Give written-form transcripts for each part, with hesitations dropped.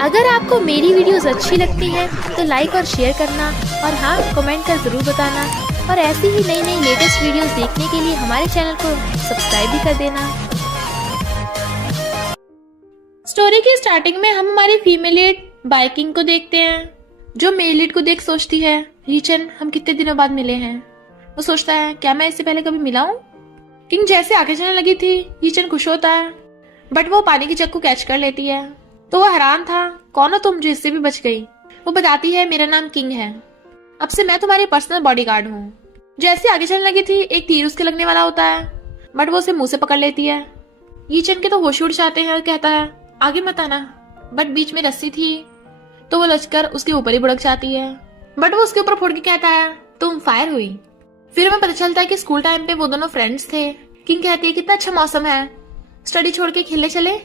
अगर आपको मेरी वीडियोस अच्छी लगती है तो लाइक और शेयर करना और हाँ कमेंट कर जरूर बताना और ऐसी ही नई नई लेटेस्ट वीडियोस देखने के लिए हमारे चैनल को सब्सक्राइब भी कर देना। स्टोरी की स्टार्टिंग में हम हमारी फीमेल लीड बाइकिंग को देखते हैं, जो मेल लीड को देख सोचती है, रीचन हम कितने दिनों बाद मिले हैं। वो सोचता है क्या मैं इससे पहले कभी मिला हूँ। किंग जैसे आगे चलने लगी थी, रीचन खुश होता है, बट वो पानी की जग को कैच कर लेती है। तो वो हैरान था, कौन हो तुम जो इससे भी बच गई। वो बताती है मेरा नाम किंग है, अब से मैं तुम्हारी पर्सनल बॉडीगार्ड हूँ। जैसे आगे चलने लगी थी, एक तीर उसके लगने वाला होता है, बट वो उसे मुंह से पकड़ लेती है। रीचन के तो होश उड़ जाते हैं और कहता है आगे मत आना, बट बीच में रस्सी थी तो वो लचकर उसके ऊपर ही बुड़क जाती है, बट वो उसके ऊपर फोड़ के कहता है तुम फायर हुई। फिर हमें पता चलता है कि स्कूल टाइम पे वो दोनों फ्रेंड्स थे। किंग कहती है कितना अच्छा मौसम है, स्टडी छोड़ के खेलने चले,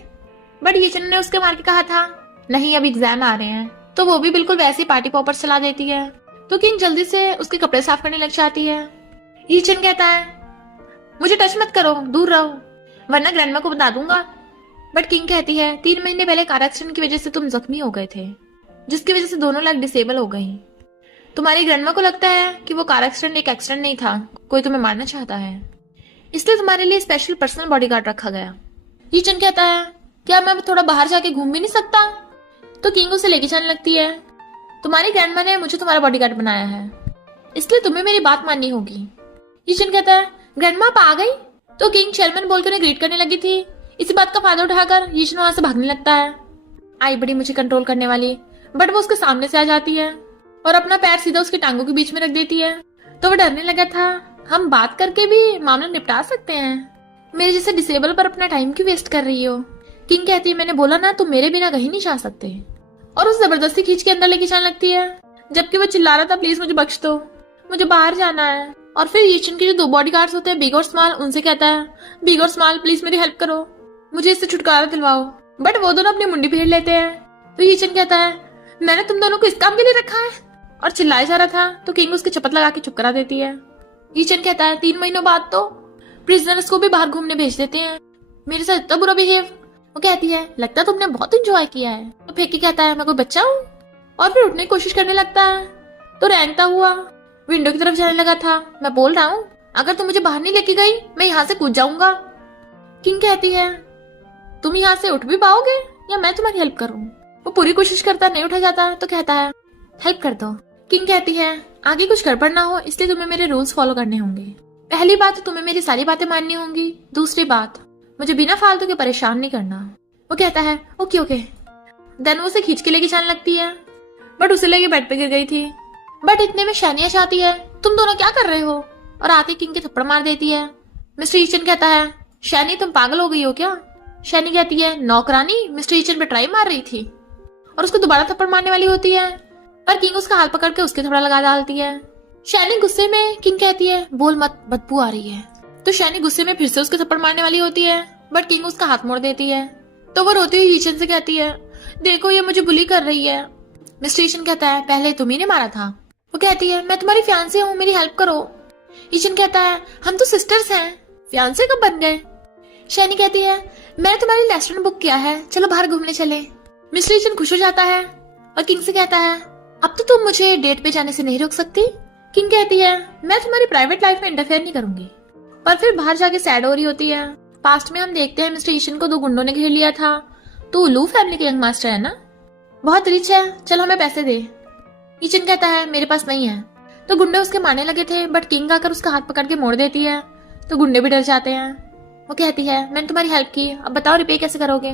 बट रीचन ने उसके मार के कहा था नहीं अब एग्जाम आ रहे हैं, तो वो भी बिल्कुल वैसी पार्टी पॉपर चला देती है। तो किंग जल्दी से उसके कपड़े साफ करने लग जाती है। रीचन कहता है मुझे टच मत करो, दूर रहो, वरना ग्रैंडमा को बता दूंगा। बट किंग कहती है 3 महीने पहले कार एक्सीडेंट की वजह से तुम जख्मी हो गए थे, जिसकी वजह से दोनों लेग डिसेबल हो गई। तुम्हारी ग्रैंडमा को लगता है कि वो कार एक्सीडेंट एक एक्सीडेंट नहीं था, कोई तुम्हें मारना चाहता है, इसलिए तुम्हारे लिए स्पेशल पर्सनल बॉडीगार्ड रखा गया। रीचन कहता है क्या मैं थोड़ा बाहर जाके घूम भी नहीं सकता। तो किंग उसे लेके जाने लगती है, तुम्हारी ग्रैंडमा ने मुझे तुम्हारा बॉडीगार्ड बनाया है, इसलिए तुम्हें मेरी बात माननी होगी। रीचन कहता है ग्रैंडमा आप आ गई। तो किंग चेयरमैन बोलकर उन्हें ग्रीट करने लगी थी। इसी बात का फायदा उठाकर रीचन वहां से भागने लगता है, आई बड़ी मुझे कंट्रोल करने वाली, बट वो उसके सामने से आ जाती है और अपना पैर सीधा उसकी टांगों के बीच में रख देती है। तो वो डरने लगा था, हम बात करके भी मामला निपटा सकते हैं, मेरे जैसे डिसेबल पर अपना टाइम क्यों वेस्ट कर रही हो। किंग कहती है मैंने बोला ना तुम मेरे बिना कहीं नहीं जा सकते, और उस जबरदस्ती खींच के अंदर लेके जाने लगती है, जबकि वो चिल्ला रहा था प्लीज मुझे बख्श दो, मुझे बाहर जाना है। और फिर रीचन के जो 2 बॉडीगार्ड्स होते हैं बिग और स्मॉल, उनसे कहता है बिग और स्मॉल प्लीज मेरी हेल्प करो, मुझे इससे छुटकारा दिलवाओ। बट वो दोनों अपनी मुंडी फेर लेते हैं। तो रीचन कहता है मैंने तुम दोनों को इस काम के लिए रखा है, और चिल्लाया जा रहा था। तो किंग उसकी चपत लगा के चुप करा देती है। रीचन कहता है 3 महीनों बाद तो प्रिजनर्स को भी बाहर घूमने भेज देते हैं, मेरे साथ इतना बुरा बिहेव। वो कहती है लगता है तुमने बहुत एंजॉय किया है। तो फेंकी कहता है मैं कोई बच्चा हूँ, और फिर उठने की कोशिश करने लगता है। तो रेंगता हुआ विंडो की तरफ जाने लगा था, मैं बोल रहा हूँ अगर तुम मुझे बाहर नहीं लेके गई मैं यहाँ से कूद जाऊंगा। किंग कहती है तुम यहाँ से उठ भी पाओगे या मैं तुम्हारी हेल्प करूँ। वो पूरी कोशिश करता नहीं उठा जाता, तो कहता है हेल्प कर दो। किंग कहती है आगे कुछ गड़बड़ ना हो इसलिए तुम्हें मेरे रूल्स फॉलो करने होंगे। पहली बात तुम्हें मेरी सारी बातें माननी होंगी, दूसरी बात मुझे बिना फालतू के परेशान नहीं करना। वो कहता है ओके ओके। देन वो उसे खींच के लेके जाने लगती है, बट उसे लेके बेड पे गिर गई थी। बट इतने में शैनिया चाहती है तुम दोनों क्या कर रहे हो, और आते किंग के थप्पड़ मार देती है। मिस्टर ईचन कहता है शैनी तुम पागल हो गई हो क्या। शैनी कहती है नौकरानी मिस्टर ईचन पे ट्राई मार रही थी, और उसको दोबारा थप्पड़ मारने वाली होती है, पर किंग उसका हाथ पकड़ के उसके थप्पड़ लगा डालती है। शैनी गुस्से में किंग कहती है बोल मत बदबू आ रही है। तो शैनी गुस्से में फिर से उसके थप्पड़ मारने वाली होती है, बट किंग उसका हाथ मोड़ देती है। तो वो रोती हुई ईचन से कहती है देखो ये मुझे बुली कर रही है। मिस्टर ईचन कहता है पहले तुम ही ने मारा था। वो कहती है मैं तुम्हारी फियांसे हूँ, मेरी हेल्प करो। ईचन कहता है हम तो सिस्टर्स हैं, फियांसे कब बन गए। शैनी कहती है मैंने तुम्हारी रेस्टोरेंट बुक किया है, चलो बाहर घूमने चले। मिस्टर ईचन खुश हो जाता है और किंग से कहता है अब तो तुम मुझे डेट पे जाने से नहीं रोक सकती। किंग कहती है मैं तुम्हारी प्राइवेट लाइफ में इंटरफेयर नहीं करूंगी, पर फिर बाहर जाके सैड हो रही होती है। पास्ट में हम देखते हैं मिस्टर ईशन को 2 गुंडों ने घेर लिया था, तो लू फैमिली के यंग मास्टर है ना, बहुत रिच है, चलो हमें पैसे दे। ईचन कहता है मेरे पास नहीं है। तो गुंडे उसके मारने लगे थे, बट किंग आकर उसका हाथ पकड़ के मोड़ देती है, तो गुंडे भी डर जाते हैं। वो कहती है मैंने तुम्हारी हेल्प की, अब बताओ रिपे कैसे करोगे।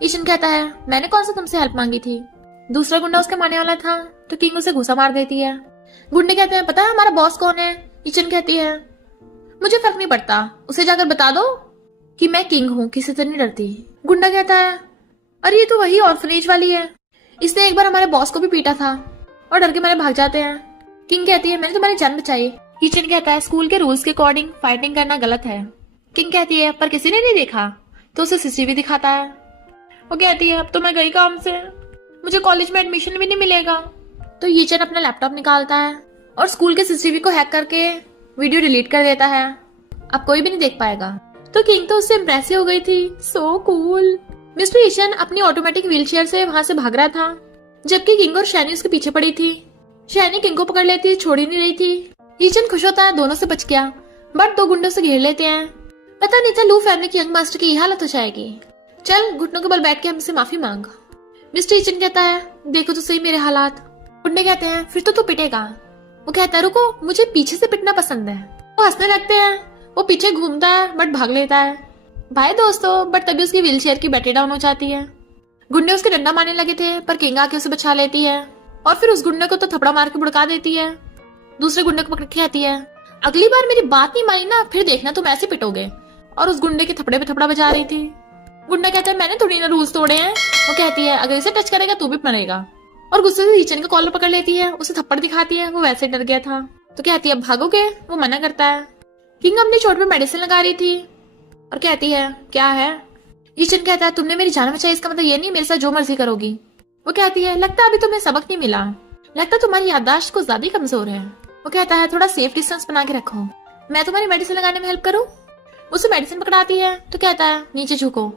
ईशन कहता है मैंने कौन सा तुमसे हेल्प मांगी थी, दूसरा गुंडा उसके मारने वाला था। तो किंग उसे घुसा मार देती है। गुंडे कहते हैं पता है हमारा बॉस कौन है। ईचन कहती है मुझे फर्क नहीं पड़ता, उसे जाकर बता दो कि मैं किंग हूँ, किसी से नहीं डरती। गुंडा कहता है अरे ये तो वही ऑर्फनेज वाली है, इसने एक बार हमारे बॉस को भी पीटा था, और डर के मारे भाग जाते हैं। किंग कहती है मैंने तुम्हारी जान बचाई। ईचन कहता है स्कूल के रूल्स के अकॉर्डिंग फाइटिंग करना गलत है। किंग कहती है पर किसी ने नहीं देखा। तो उसे सीसीटीवी दिखाता है। वो कहती है अब तो मैं गई काम से, मुझे कॉलेज में एडमिशन भी नहीं मिलेगा। तो ईचन अपना लैपटॉप निकालता है और स्कूल के सीसीटीवी को हैक करके वीडियो डिलीट कर देता है, अब कोई भी नहीं देख पाएगा। तो किंग तो उससे इम्प्रेस हो गई थी, सो कूल। मिस्टर ईशन अपनी ऑटोमेटिक व्हीलचेयर से वहां से भाग रहा था, जबकि किंग और शैनी उसके पीछे पड़ी थी। शैनी किंग को पकड़ लेती, छोड़ ही नहीं रही थी। ईशन खुश होता है, दोनों से बच गया, बट 2 गुंडों से घेर लेते हैं। पता नहीं था लू फैमिली की यंग मास्टर की ये हालत हो जाएगी। चल घुटनों के बल बैठ के हमसे माफी मांग। मिस्टर ईशन कहता है, देखो तो सही मेरे हालात। गुंडे कहते हैं, फिर तो तू पिटेगा। वो कहता है, रुको, मुझे पीछे से पिटना पसंद है। वो हंसने लगते हैं। वो पीछे घूमता है बट भाग लेता है भाई दोस्तों, बट तभी उसकी व्हीलचेयर की बैटरी डाउन हो जाती है। गुंडे उसके डंडा मारने लगे थे, पर किंग आके उसे बचा लेती है और फिर उस गुंडे को तो थपड़ा मार के भुड़का देती है। दूसरे गुंडे को पकड़ के कहती है, अगली बार मेरी बात नहीं मानी ना, फिर देखना तुम ऐसे पिटोगे। और उस गुंडे के थपड़े पे थपड़ा बजा रही थी। गुंडा कहता है, मैंने थोड़ी ना रूल्स तोड़े हैं। वो कहती है, अगर इसे टच करेगा तू भी मरेगा। और गुस्से से ईचन का कॉलर पकड़ लेती है, उसे थप्पड़ दिखाती है। वो वैसे डर गया था तो कहती है, भागोगे? वो मना करता है। किंग अपनी चोट पे मेडिसिन लगा रही थी और कहती है, क्या है? ईचन कहता है, तुमने मेरी जान बचाई, इसका मतलब ये नहीं मेरे साथ जो मर्जी करोगी। वो कहती है, लगता अभी तुम्हें सबक नहीं मिला, लगता तुम्हारी याददाश्त कुछ ज्यादा कमजोर है। वो कहता है, थोड़ा सेफ डिस्टेंस बना के रखो, मैं तुम्हारी मेडिसिन लगाने में हेल्प करूं। उसे मेडिसिन पकड़ाती है तो कहता है, नीचे झुको।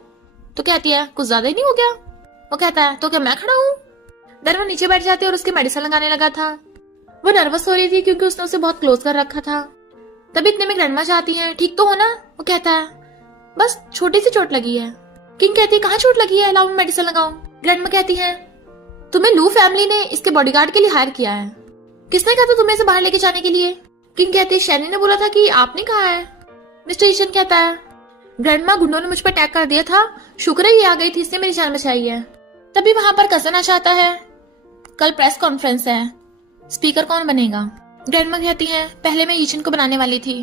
तो कहती है, कुछ ज्यादा ही नहीं हो गया? वो कहता है, तो क्या मैं खड़ा हूँ? देन वो नीचे बैठ जाती है और उसकी मेडिसिन लगाने लगा था। वो नर्वस हो रही थी क्योंकि उसने उसे बहुत क्लोज कर रखा था। तभी इतने में ग्रैंडमा जाती हैं, ठीक तो हो ना? वो कहता है, बस छोटी सी चोट लगी है। किंग कहती है, कहाँ चोट लगी है, लाओ मैं मेडिसिन लगाऊं। ग्रैंडमा कहती है, तुम्हें लू फैमिली ने इसके बॉडीगार्ड के लिए हायर किया है। किसने कहा था तुम्हें इसे बाहर लेके जाने के लिए? किंग कहती है, शैनी ने बोला था कि आपने कहा है। मिस्टर ईशन कहता है, ग्रैंडमा, गुंडों ने मुझ पर अटैक कर दिया था, शुक्र है ये आ गई थी, इसने मेरी जान बचाई है। तभी वहां पर कजन आ जाता है। कल प्रेस कॉन्फ्रेंस है, स्पीकर कौन बनेगा? ग्रैंडमा कहती है, पहले मैं ईशन को बनाने वाली थी,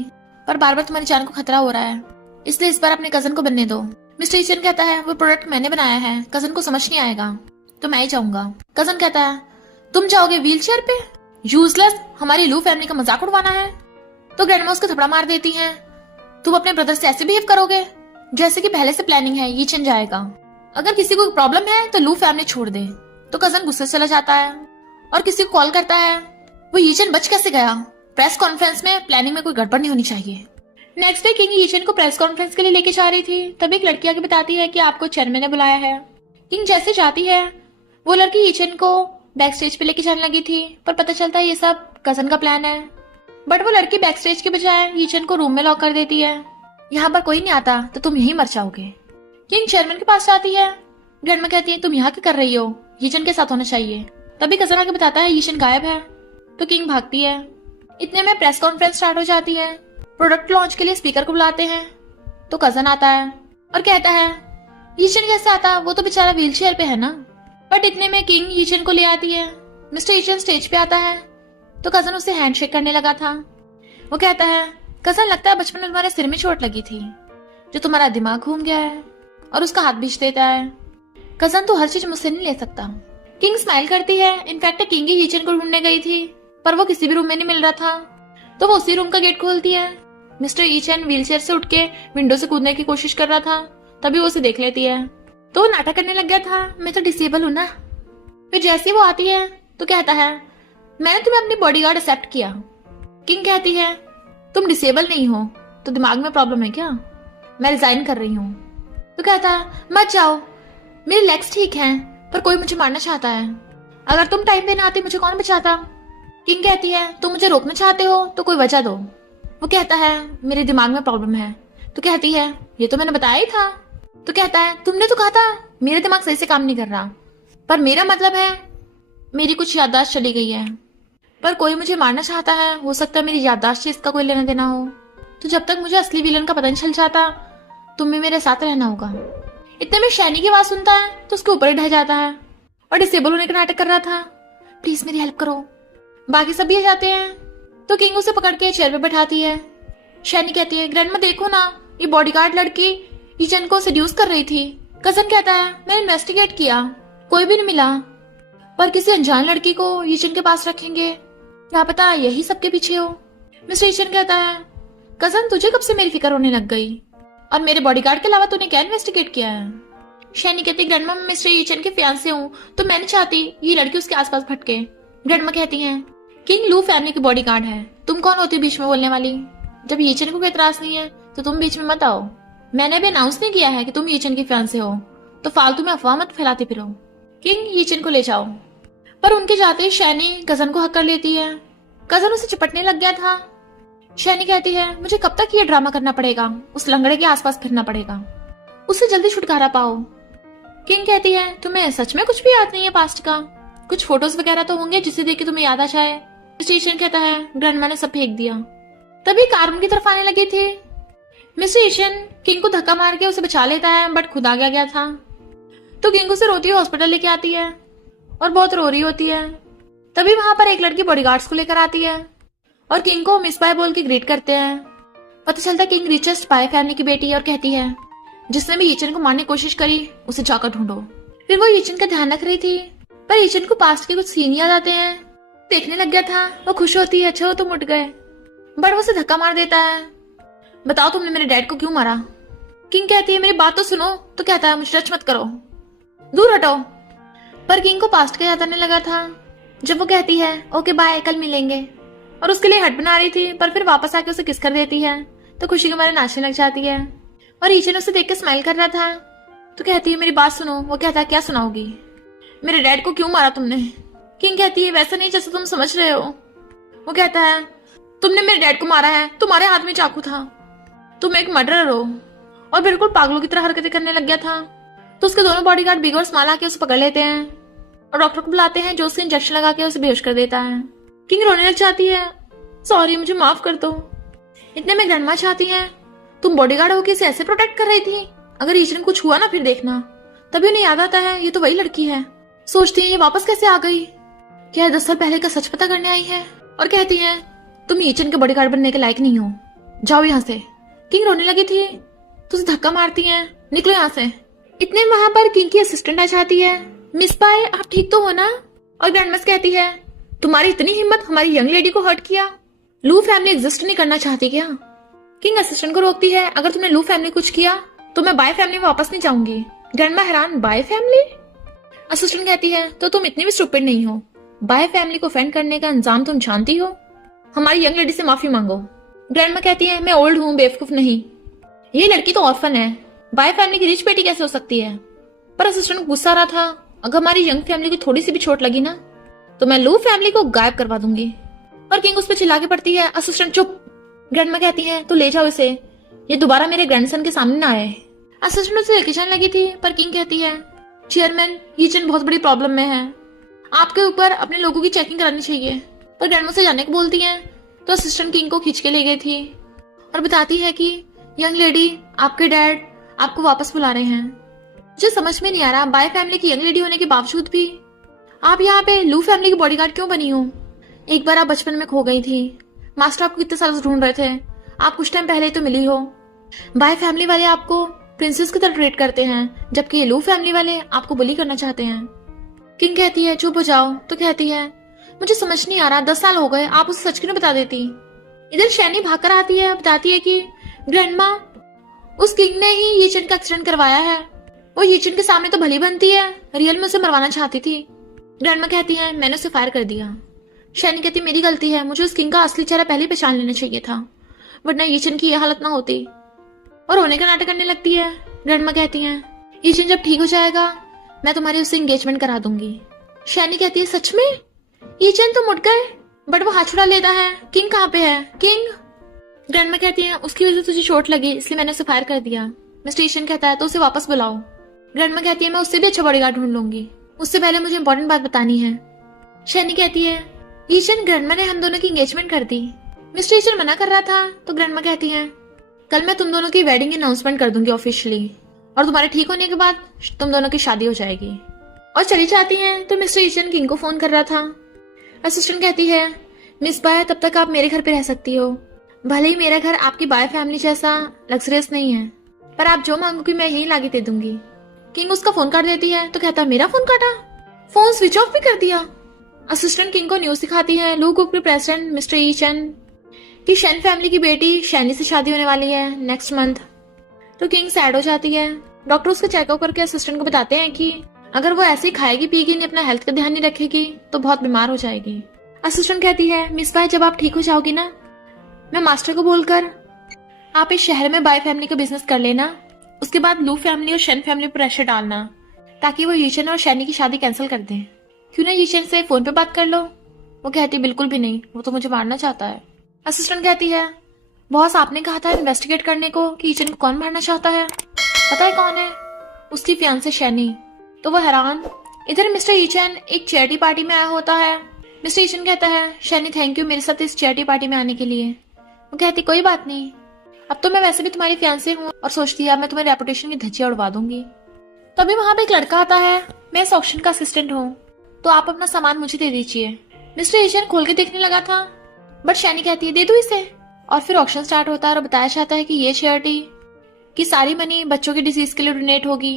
पर बार बार तुम्हारी जान को खतरा हो रहा है, इसलिए इस बार अपने कजन को बनने दो। मिस्टर ईशन कहता है, वो प्रोडक्ट मैंने बनाया है, कजन को समझ नहीं आएगा, तो मैं ही जाऊंगा। कजन कहता है, तुम जाओगे व्हीलचेयर पे? यूजलेस, हमारी लू फैमिली का मजाक उड़वाना है। तो ग्रैंडमा उसको थपड़ा मार देती है, तुम अपने ब्रदर से ऐसे बिहेव करोगे जैसे कि पहले से प्लानिंग है, ईशन जाएगा, अगर किसी को प्रॉब्लम है तो लू फैमिली छोड़ दे। तो कजन गुस्से से चला जाता है और किसी को कॉल करता है। वो ईशन बच कैसे गया? प्रेस कॉन्फ्रेंस में प्लानिंग में कोई गड़बड़ नहीं होनी चाहिए। नेक्स्ट डे किंग ईशन को प्रेस कॉन्फ्रेंस के लिए लेके जा रही थी, तभी एक लड़की आके बताती है कि आपको चेयरमैन ने बुलाया है। किंग जैसे जाती है, वो लड़की ईशन को बैक स्टेज पे लेके जाने लगी थी, पर पता चलता है ये सब कजन का प्लान है। बट वो लड़की बैक स्टेज के बजाय ईशन को रूम में लॉक कर देती है। यहाँ पर कोई नहीं आता तो तुम यहीं मर जाओगे। किंग चेयरमैन के पास जाती है। ग्रैंडमा कहती है, तुम यहाँ क्या कर रही हो, ईशन के साथ होना चाहिए। तभी कजन आके बताता है ईशन गायब है। तो किंग भागती है। इतने में प्रेस कॉन्फ्रेंस स्टार्ट हो जाती है। प्रोडक्ट लॉन्च के लिए स्पीकर को बुलाते हैं तो कजन आता है और कहता है, ईशन कैसे आता, वो तो बेचारा व्हीलचेयर पे है ना। बट इतने में किंग ईशन को ले आती है। मिस्टर ईशन स्टेज पे आता है तो कजन उसे हैंडशेक करने लगा था। वो कहता है, कजन, लगता है बचपन में तुम्हारे सिर में चोट लगी थी, जो तुम्हारा दिमाग घूम गया है, और उसका हाथ भींच देता है। कजन, तू हर चीज मुझसे नहीं ले सकता। किंग स्माइल करती है। इनफैक्ट किंग ही ईशन को ढूंढने गई थी, पर वो किसी भी रूम में नहीं मिल रहा था, तो वो उसी रूम का गेट खोलती है। मिस्टर ईशन व्हीलचेयर से उठ के विंडो से कूदने की कोशिश कर रहा था, तभी वो उसे देख लेती है। तो वो नाटक करने लग गया था, मैं तो डिसेबल हूं ना। फिर जैसे ही वो आती है तो कहता है, मैंने तुम्हें अपनी बॉडीगार्ड एक्सेप्ट किया। किंग कहती है, तुम डिसेबल नहीं हो तो दिमाग में प्रॉब्लम है क्या? मैं रिजाइन कर रही हूँ। तो कहता है, मत जाओ, मेरी लेग्स ठीक हैं, पर कोई मुझे मारना चाहता है, अगर तुम टाइम पे ना आती मुझे कौन बचाता? किंग कहती है, तुम मुझे रोकना चाहते हो तो कोई वजह दो। वो कहता है, मेरे दिमाग में प्रॉब्लम है। तो कहती है, ये तो मैंने बताया ही था। तो कहता है, तुमने तो कहा था मेरे दिमाग सही से काम नहीं कर रहा, पर मेरा मतलब है मेरी कुछ याददाश्त चली गई है, पर कोई मुझे मारना चाहता है, हो सकता है मेरी याददाश्त से इसका कोई लेना देना हो। तो जब तक मुझे असली विलन का पता नहीं चल जाता, तुम्हें मेरे साथ रहना होगा। इतने में शैनी की आवाज सुनता है तो उसके ऊपर ही ढह जाता है और डिसेबल होने का नाटक कर रहा था। प्लीज मेरी हेल्प करो। बाकी सब भी आ जाते हैं तो किंग उसे पकड़ के चेयर पे बैठाती है। शैनी कहती है, ग्रैंडमा देखो ना, ये बॉडीगार्ड लड़की ईशन को सेड्यूस कर रही थी। कजन कहता है, मैंने इन्वेस्टिगेट किया, कोई भी नहीं मिला, पर किसी अनजान लड़की को ईशन के पास रखेंगे, क्या पता यही सबके पीछे हो। मिस्टर ईशन कहता है, कजन तुझे कब से मेरी फिक्र होने लग गई, और मेरे बॉडीगार्ड के अलावा तूने क्या इन्वेस्टिगेट किया है? शैनी कहती, ग्रैंडमा मैं मिस्टर ईशन के फियांसे हूँ, तो मैं नहीं चाहती ये लड़की उसके आसपास भटके। ग्रैंडमा कहती है, किंग लू फैमिली की बॉडीगार्ड है, तुम कौन होती हो बीच में बोलने वाली? जब ईशन को कोई एतराज नहीं है तो तुम बीच में मत आओ। मैंने भी अनाउंस नहीं किया है कि तुम ईशन के फियांसे हो, तो फालतू में अफवाह मत फैलाते फिरो। किंग, यीचन को ले जाओ। पर उनके जाते ही शैनी कजन को हक कर लेती है। कजन उसे चिपटने लग गया था। शैनी कहती है, मुझे कब तक ये ड्रामा करना पड़ेगा, उस लंगड़े के आसपास फिरना पड़ेगा, उससे जल्दी छुटकारा पाओ। किंग कहती है, तुम्हें सच में कुछ भी याद नहीं है पास्ट का? कुछ फोटोज वगैरह तो होंगे जिसे देख के तुम्हें याद आ जाए। स्टेशन कहता है, ग्रैंडमा ने सब फेंक दिया। तभी कार उनकी तरफ आने लगी थी। मिस्टर ईशन किंग को धक्का मार के उसे बचा लेता है, बट खुद आ गया था। तो किंग उसे रोती हुई हॉस्पिटल लेके आती है और बहुत रो रही होती है। तभी वहां पर एक लड़की बॉडीगार्ड्स को लेकर आती है और किंग को मिस बाय बोल के ग्रीट करते हैं। पता चलता किंग रिचेस्ट बाय फैमिली की बेटी है और कहती है, जिसने भी यीचन को मारने की कोशिश करी उसे जाकर ढूंढो। फिर वो यीचन का ध्यान रख रही थी, पर यीचन को पास्ट के कुछ सीन याद आते हैं। देखने लग गया था। वो खुश होती है, अच्छा हो तुम उठ गए, बट वो उसे धक्का मार देता है। बताओ तुमने मेरे डैड को क्यों मारा? किंग कहती है, मेरी बात तो सुनो। तो कहता है, मुझे टच मत करो, दूर हटो। पर किंग को पास्ट का याद आने लगा था जब वो कहती है, ओके बाय, कल मिलेंगे, और उसके लिए हट बना रही थी, पर फिर वापस आके उसे किस कर देती है तो खुशी के मारे नाचने लग जाती है। और ईचन उसे देख के स्माइल कर रहा था। तो कहती है, मेरी बात सुनो। वो कहता है, क्या सुनाओगी? मेरे डैड को क्यों मारा तुमने? किंग कहती है, वैसा नहीं जैसे तुम समझ रहे हो। वो कहता है, तुमने मेरे डैड को मारा है, तुम्हारे हाथ में चाकू था, तुम एक मर्डरर हो। और बिल्कुल पागलों की तरह हरकतें करने लग गया था। तो उसके दोनों बॉडीगार्ड बिग और स्मॉल आके उसे पकड़ लेते हैं और डॉक्टर को बुलाते हैं, जो उसे इंजेक्शन लगा के उसे बेहोश कर देता है। किंग रोने लग जाती है, सॉरी, मुझे माफ कर दो। इतने में ग्रैंडमा चाहती हैं, तुम बॉडीगार्ड होकर इसे ऐसे प्रोटेक्ट कर रही थी, अगर ईचन कुछ हुआ ना फिर देखना। तभी उन्हें याद आता है, ये तो वही लड़की है। सोचती है, ये वापस कैसे आ गई? क्या 10 साल पहले का सच पता करने आई है? और कहती है, तुम ईचन के बॉडीगार्ड बनने के लायक नहीं हो, जाओ यहाँ से। किंग रोने लगी थी तो उसे धक्का मारती है, निकलो यहाँ से। इतने वहां पर किंग की असिस्टेंट आ जाती है। मिस बाय, आप ठीक तो हो ना? और ग्रैंडमस कहती है, तुम्हारी इतनी हिम्मत हमारी यंग लेडी को हर्ट किया? लू फैमिली एग्जिस्ट नहीं करना चाहती क्या? किंग असिस्टेंट को रोकती है, अगर तुमने लू फैमिली कुछ किया तो मैं बाय फैमिली में वापस नहीं जाऊंगी। ग्रैंडमा हैरान, बाय फैमिली? असिस्टेंट कहती है, तो तुम इतनी भी स्टूपिड नहीं हो, बाय फैमिली को ऑफेंड करने का अंजाम तुम जानती हो, हमारी यंग लेडी से माफी मांगो। ग्रैंडमा कहती है, मैं ओल्ड हूँ, बेवकूफ नहीं, ये लड़की तो ऑर्फन है, बाय फैमिली की रिच बेटी कैसे हो सकती है? पर असिस्टेंट को गुस्सा आ रहा था, अगर हमारी यंग फैमिली को थोड़ी सी भी चोट लगी ना तो मैं लू फैमिली को गायब करवा दूंगी। और किंग उस पर चिल्ला के पड़ती है, असिस्टेंट चुप। ग्रैंडमा कहती है, तो ले जाओ इसे, ये दोबारा मेरे ग्रैंडसन के सामने ना आए। असिस्टेंट उसे लेके जाने लगी थी, पर किंग कहती है, चेयरमैन, यीचन बहुत बड़ी प्रॉब्लम में है, आपके ऊपर अपने लोगों की चेकिंग करानी चाहिए। पर ग्रैंडमा से जाने को बोलती है तो असिस्टेंट किंग को खींच के ले गई थी और बताती है कि यंग लेडी, आपके डैड आपको वापस बुला रहे हैं। मुझे समझ में नहीं आ रहा, बाय फैमिली की यंग लेडी होने के बावजूद भी आप यहाँ पे लू फैमिली की बॉडीगार्ड क्यों बनी हो? एक बार आप बचपन में खो गई थी, मास्टर आपको कितने साल से ढूंढ रहे थे, आप कुछ टाइम पहले तो मिली हो। बाय फैमिली वाले आपको प्रिंसेस की तरह ट्रीट करते हैं, जबकि ये लू फैमिली वाले आपको बुली करना चाहते हैं। किंग कहती है, चुप हो जाओ। तो कहती है, मुझे समझ नहीं आ रहा, 10 साल हो गए, आप उसे सच क्यों बता देती? इधर शैनी भाग कर आती है, बताती है कि ग्रैंडमा, उस किंग ने ही यीचन का एक्सीडेंट करवाया है, वो यीचन के सामने तो भली बनती है, रियल में उसे मरवाना चाहती थी। ग्रैंडमा कहती है, मैंने उसे फायर कर दिया। शैनी कहती, मेरी गलती है, मुझे उस किंग का असली चेहरा पहले पहचान लेना चाहिए था, वरना यीचन की यह हालत ना होती। और रोने का नाटक करने लगती है। ग्रैंडमा कहती है, यीचन जब ठीक हो जाएगा मैं तुम्हारी उससे एंगेजमेंट करा दूंगी। शैनी कहती है, सच में? यीचन तो मुड़ गए, बट वो हाथ छुड़ा लेता है, किंग कहाँ पे है? किंग? ग्रैंडमा कहती है, उसकी वजह से तुझे चोट लगी इसलिए मैंने उसे फायर कर दिया। मिस्टर ईशन कहता है, तो उसे वापस बुलाओ। ग्रैंडमा कहती है, मैं उससे भी अच्छा बॉडीगार्ड ढूंढ लूंगी, उससे पहले मुझे इंपॉर्टेंट बात बतानी है। शैनी कहती है, ईशन, ग्रैंडमा ने हम दोनों की एंगेजमेंट कर दी। मिस्टर ईशन मना कर रहा था तो ग्रैंडमा कहती है, कल मैं तुम दोनों की वेडिंग अनाउंसमेंट कर दूंगी ऑफिशियली, और तुम्हारे ठीक होने के बाद तुम दोनों की शादी हो जाएगी। और चली जाती हैं तो मिस्टर ईशन किंग को फोन कर रहा था। असिस्टेंट कहती है, मिस बाय, तब तक आप मेरे घर पे रह सकती हो, भले ही मेरा घर आपकी बाय फैमिली जैसा लग्जरियस नहीं है, पर आप जो मांगोगी मैं यही लाके दे दूंगी। किंग उसका फोन काट देती है तो कहता है, मेरा फोन काटा? फोन स्विच ऑफ भी कर दिया। असिस्टेंट किंग को न्यूज दिखाती है, लू ग्रुप के प्रेसिडेंट मिस्टर ईशन की शैन फैमिली की बेटी शैनी से शादी होने वाली है नेक्स्ट मंथ। तो किंग सैड हो जाती है। डॉक्टर उसका चेकअप करके असिस्टेंट को बताते हैं कि अगर वो ऐसे ही खाएगी पिएगी नहीं, अपना हेल्थ का ध्यान नहीं रखेगी तो बहुत बीमार हो जाएगी। असिस्टेंट कहती है, मिस बाय, जब आप ठीक हो जाओगी ना, मैं मास्टर को बोलकर आप इस शहर में बाय फैमिली का बिजनेस कर लेना, उसके बाद लू फैमिली और शन फैमिली पर प्रेशर डालना ताकि वो यीचन और शैनी की शादी कैंसिल कर दें। क्यों ना यीचन से फोन पे बात कर लो। वो कहती बिल्कुल भी नहीं, वो तो मुझे मारना चाहता है। असिस्टेंट कहती है बॉस आपने कहा था इन्वेस्टिगेट करने को कि यीचन को कौन मारना चाहता है। पता है कौन है? उसकी फियांसे शैनी। तो वो हैरान। इधर मिस्टर यीचन एक चैरिटी पार्टी में आया होता है। मिस्टर यीचन कहता है शैनी थैंक यू मेरे साथ इस चैरिटी पार्टी में आने के लिए। वो कहती कोई बात नहीं, अब तो मैं वैसे भी तुम्हारी फियांसे हूँ और सोचती है मैं तुम्हारी रेपुटेशन की धज्जियां उड़वा दूंगी। तभी वहां पे एक लड़का आता है। मैं इस ऑक्शन का असिस्टेंट हूँ, तो आप अपना सामान मुझे दे दीजिए। मिस्टर यीचन खोल के देखने लगा था, बट शैनी कहती है दे दो इसे। और फिर ऑक्शन स्टार्ट होता है और बताया जाता है कि ये चैरिटी की सारी मनी बच्चों की डिजीज के लिए डोनेट होगी।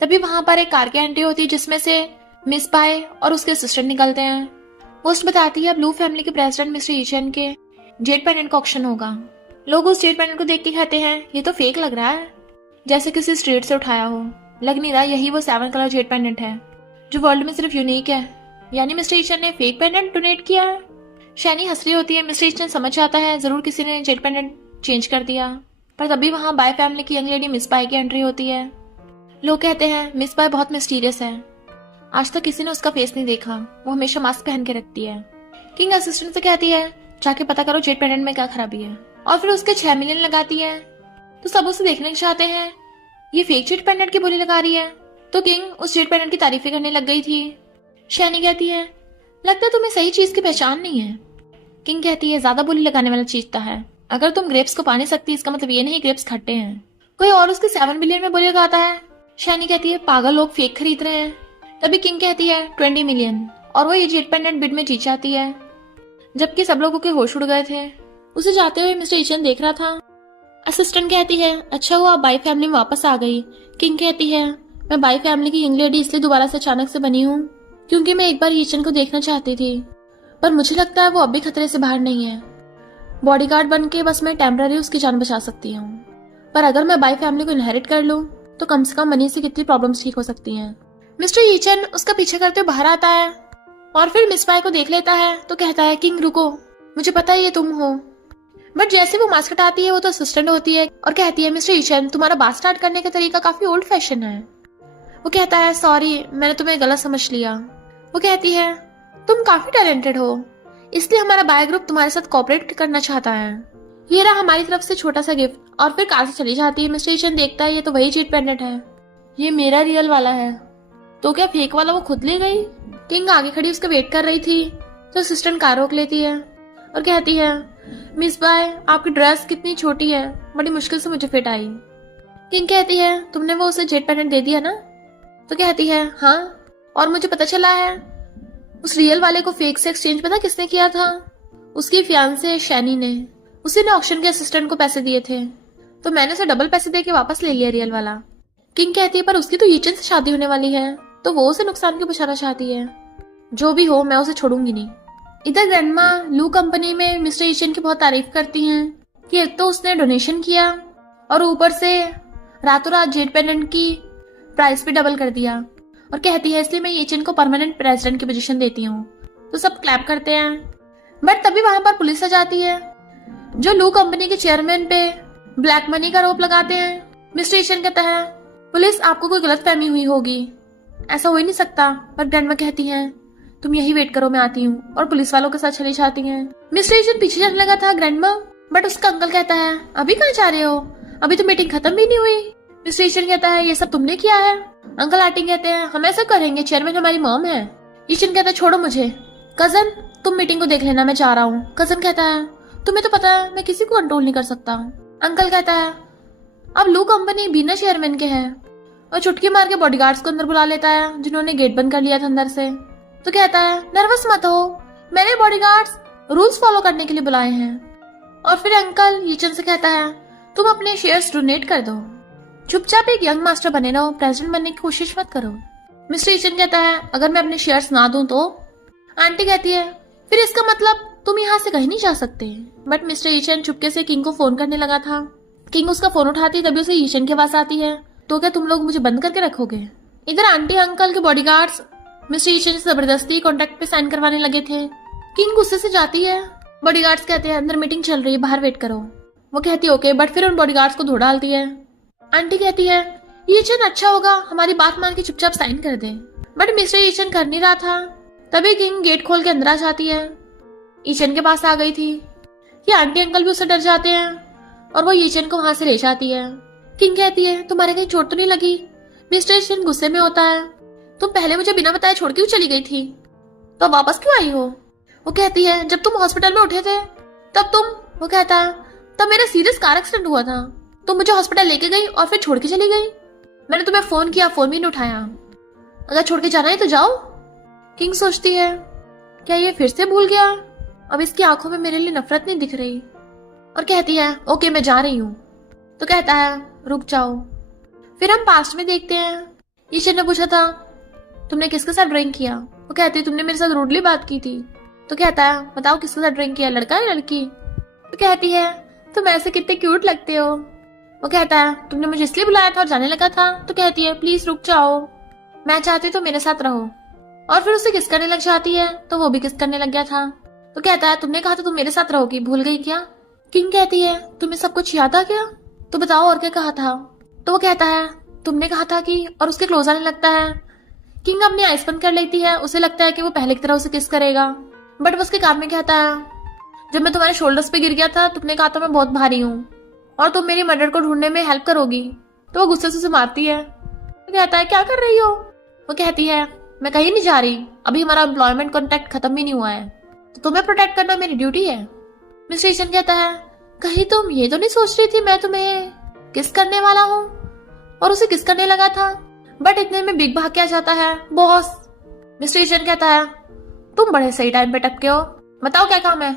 तभी वहां पर एक कार की एंट्री होती है जिसमें से मिस पाए और उसके असिस्टेंट निकलते हैं। पोस्ट बताती है ब्लू फैमिली के प्रेसिडेंट मिस्टर यीचन के जेट पेंडेंट का ऑक्शन होगा। लोग उस जेट पेंडेंट को देख के कहते हैं ये तो फेक लग रहा है, जैसे किसी स्ट्रीट से उठाया हो। लग नहीं रहा यही वो 7 कलर जेट पेंडेंट है जो वर्ल्ड में सिर्फ यूनिक है। यानी मिस्टर यीचन ने फेक पेंडेंट डोनेट किया है। शैनी हंस रही होती है। मिस्टर यीचन समझ जाता है जरूर किसी ने जेट पेंडेंट चेंज कर दिया। पर तभी वहां बाय फैमिली की यंग लेडी मिस पाई की एंट्री होती है। लोग कहते हैं मिस पाई बहुत मिस्टीरियस है, आज तक किसी ने उसका फेस नहीं देखा, वो हमेशा मास्क पहन के रखती है। किंग असिस्टेंट से कहती है जाके पता करो जेट पेंडेंट में क्या खराबी है, और फिर उसके 6 मिलियन लगाती है। तो सब उसे देखने चाहते हैं ये फेक जेट पेंडेंट की बोली लगा रही है। तो किंग उस जेट पेंडेंट की तारीफें करने लग गई थी। शैनी कहती है लगता है तुम्हें सही चीज की पहचान नहीं है। किंग कहती है ज्यादा बोली लगाने वाला चीज है, अगर तुम ग्रेप्स को पा नहीं सकती इसका मतलब ये नहीं ग्रेप्स खट्टे हैं। कोई और उसके 7 मिलियन में बोली लगाता है। शैनी कहती है पागल लोग फेक खरीद रहे हैं। तभी किंग कहती है 20 मिलियन, और वो ये जेट पेंडेंट बिड में जीत जाती है, जबकि सब लोगों के होश उड़ गए थे। उसे जाते हुए मिस्टर यीचन देख रहा था। असिस्टेंट कहती है अच्छा हुआ बाई फैमिली में वापस आ गई। किंग कहती है मैं बाई फैमिली की यंग लेडी इसलिए दोबारा से अचानक से बनी हूँ क्योंकि मैं एक बार यीचन को देखना चाहती थी, पर मुझे लगता है वो अब भी खतरे से बाहर नहीं है। बॉडीगार्ड बन के बस मैं टेम्पररी उसकी जान बचा सकती हूँ, पर अगर मैं बाई फैमिली को इनहेरिट कर लूँ तो कम से कम मनी से कितनी प्रॉब्लम्स ठीक हो सकती हैं। मिस्टर यीचन उसका पीछे करते हुए बाहर आता है और फिर मिस पाई को देख लेता है तो कहता है किंग रुको, मुझे पता है ये तुम हो। बट जैसे वो मास्क हटाती है वो तो असिस्टेंट होती है और कहती है मिस्टर यीचन तुम्हारा बात स्टार्ट करने का तरीका काफी ओल्ड फैशन है। वो कहता है सॉरी मैंने तुम्हें गलत समझ लिया। वो कहती है तुम काफी टैलेंटेड हो, इसलिए हमारा बाय ग्रुप तुम्हारे साथ कोऑपरेट करना चाहता है। ये रहा हमारी तरफ से छोटा सा गिफ्ट। और फिर कार से चली जाती है। मिस्टर यीचन देखता है ये तो वही जेट पेंडेंट है, ये मेरा रियल वाला है। तो क्या फेक वाला वो खुद ले गई? किंग आगे खड़ी उसका वेट कर रही थी तो असिस्टेंट कार रोक लेती है और कहती है मिस बाय आपकी ड्रेस कितनी छोटी है, बड़ी मुश्किल से मुझे फिट आई। किंग कहती है तुमने वो उसे जेट पेंडेंट दे दिया ना? तो कहती है हाँ, और मुझे पता चला है उस रियल वाले को फेक से एक्सचेंज पता किसने किया था? उसकी फियांसे शैनी ने। उसी ने ऑक्शन के असिस्टेंट को पैसे दिए थे, तो मैंने उसे डबल पैसे देके वापस ले लिया रियल वाला। किंग कहती है पर उसकी तो यीचन से शादी होने वाली है, तो वो उसे नुकसान क्यों पहुंचाना चाहती है? जो भी हो मैं उसे छोड़ूंगी नहीं। इधर ग्रैंडमा लू कंपनी में मिस्टर यीचन की बहुत तारीफ करती हैं कि एक तो उसने डोनेशन किया और ऊपर से रातों रात जेट पेंडेंट की प्राइस भी डबल कर दिया, और कहती है इसलिए मैं यीचन को परमानेंट प्रेसिडेंट की पोजीशन देती हूँ। तो सब क्लैप करते हैं। बट तभी वहां पर पुलिस आ जाती है जो लू कंपनी के चेयरमैन पे ब्लैक मनी का आरोप लगाते हैं। मिस्टर यीचन कहता है पुलिस आपको कोई गलत फहमी हुई होगी, ऐसा हो ही नहीं सकता। पर ग्रैंडमा कहती है तुम यही वेट करो मैं आती हूँ, और पुलिस वालों के साथ चली जाती हैं। मिस्टर यीचन पीछे जाने लगा था ग्रैंडमा, बट उसका अंकल कहता है अभी कहाँ जा रहे हो, अभी तो मीटिंग खत्म भी नहीं हुई। मिस्टर यीचन कहता है ये सब तुमने किया है? अंकल आंटी कहते हैं हम ऐसा करेंगे, चेयरमैन हमारी मॉम है। यीचन कहता है छोड़ो मुझे, कजन तुम मीटिंग को देख लेना मैं जा रहा हूँ। कजन कहता है तुम्हें तो पता है मैं किसी को कंट्रोल नहीं कर सकता। अंकल कहता है अब लू कंपनी बिना चेयरमैन के है, और चुटकी मार के बॉडीगार्ड्स को अंदर बुला लेता है जिन्होंने गेट बंद कर लिया था अंदर से। तो कहता है नर्वस मत हो, मैंने बॉडीगार्ड्स रूल्स फॉलो करने के लिए बुलाए हैं। और फिर अंकल यीचन से कहता है तुम अपने शेयर्स डोनेट कर दो, चुपचाप एक यंग मास्टर बने रहो, प्रेसिडेंट बनने की कोशिश मत करो। मिस्टर यीचन कहता है अगर मैं अपने शेयर्स ना दूं तो? आंटी कहती है फिर इसका मतलब तुम यहाँ से कहीं नहीं जा सकते। बट मिस्टर यीचन चुपके से किंग को फोन करने लगा था। किंग उसका फोन उठाती तभी उसे यीचन के पास आती है, तो क्या तुम लोग मुझे बंद करके रखोगे? इधर आंटी अंकल के बॉडीगार्ड्स मिस्टर यीचन से जबरदस्ती कॉन्ट्रैक्ट पे साइन करवाने लगे थे। किंग गुस्से से जाती है। बॉडीगार्ड्स कहते हैं अंदर मीटिंग चल रही है, बाहर वेट करो। वो कहती है ओके, बट फिर उन बॉडीगार्ड्स को धो डालती है। आंटी कहती है ईचन अच्छा होगा हमारी बात मान के चुपचाप साइन कर दे, बट मिस्टर ईचन कर नहीं रहा था। तभी किंग गेट खोल के अंदर आ जाती है। ईचन के पास आ गई थी। ये आंटी अंकल भी उससे डर जाते हैं और वो ईचन को वहां से ले जाती है। किंग कहती है तुम्हारे कहीं चोट तो नहीं लगी? मिस्टर ईचन गुस्से में होता है, तुम पहले मुझे बिना बताए छोड़ क्यों चली गई थी, तो वापस क्यों आई हो? वो कहती है जब तुम हॉस्पिटल में उठे थे तब तुम, वो कहता है तब मेरा सीरियस कार एक्सीडेंट हुआ था, तुम मुझे हॉस्पिटल लेके गई और फिर छोड़ के चली गई। मैंने तुम्हें फोन किया, फोन भी नहीं उठाया। अगर छोड़ के जाना है तो जाओ। किंग सोचती है क्या ये फिर से भूल गया? अब इसकी आंखों में मेरे लिए नफरत नहीं दिख रही, और कहती है ओके मैं जा रही हूँ। तो कहता है रुक जाओ। फिर हम पास्ट में देखते हैं। ईशन ने पूछा था तुमने किसके साथ ड्रिंक किया? वो कहती है तुमने मेरे साथ रूडली बात की थी। तो कहता है बताओ किसके साथ ड्रिंक किया, लड़का या लड़की? तो कहती है तुम ऐसे कितने क्यूट लगते हो। वो कहता है तुमने मुझे इसलिए बुलाया था और जाने लगा था। तो कहती है प्लीज रुक जाओ, मैं चाहती तो मेरे साथ रहो। और फिर उसे किस करने लग जाती है तो वो भी किस करने लग गया था। तो कहता है तुमने कहा था तुम मेरे साथ रहोगी, भूल गई क्या? किंग कहती है तुम्हें सब कुछ याद आ गया? तो बताओ और क्या कहा था? तो वो कहता है तुमने कहा था कि, और उसके क्लोज आने लगता है। किंग अपनी आइस बंद कर लेती है, उसे लगता है कि वो पहले की तरह उसे किस करेगा, बट वो उसके कान में कहता है जब मैं तुम्हारे शोल्डर्स पे गिर गया था तुमने कहा था मैं बहुत भारी हूँ और तुम मेरी मर्डर को ढूंढने में हेल्प करोगी। तो वो गुस्से से उसे मारती है। तो कहता है क्या कर रही हो? वो कहती है मैं कहीं नहीं जा रही, अभी हमारा एम्प्लॉयमेंट कॉन्ट्रैक्ट खत्म भी नहीं हुआ है, तो तुम्हें प्रोटेक्ट करना मेरी ड्यूटी है। मिस्टर ईशन कहता है कहीं तुम ये तो नहीं सोच रही थी मैं तुम्हें किस करने वाला हूँ? और उसे किस करने लगा था, बट इतने में बिग भाग के आ जाता है बॉस। मिस्टर ईशन कहता है तुम बड़े सही टाइम पे टपके हो, बताओ क्या काम है?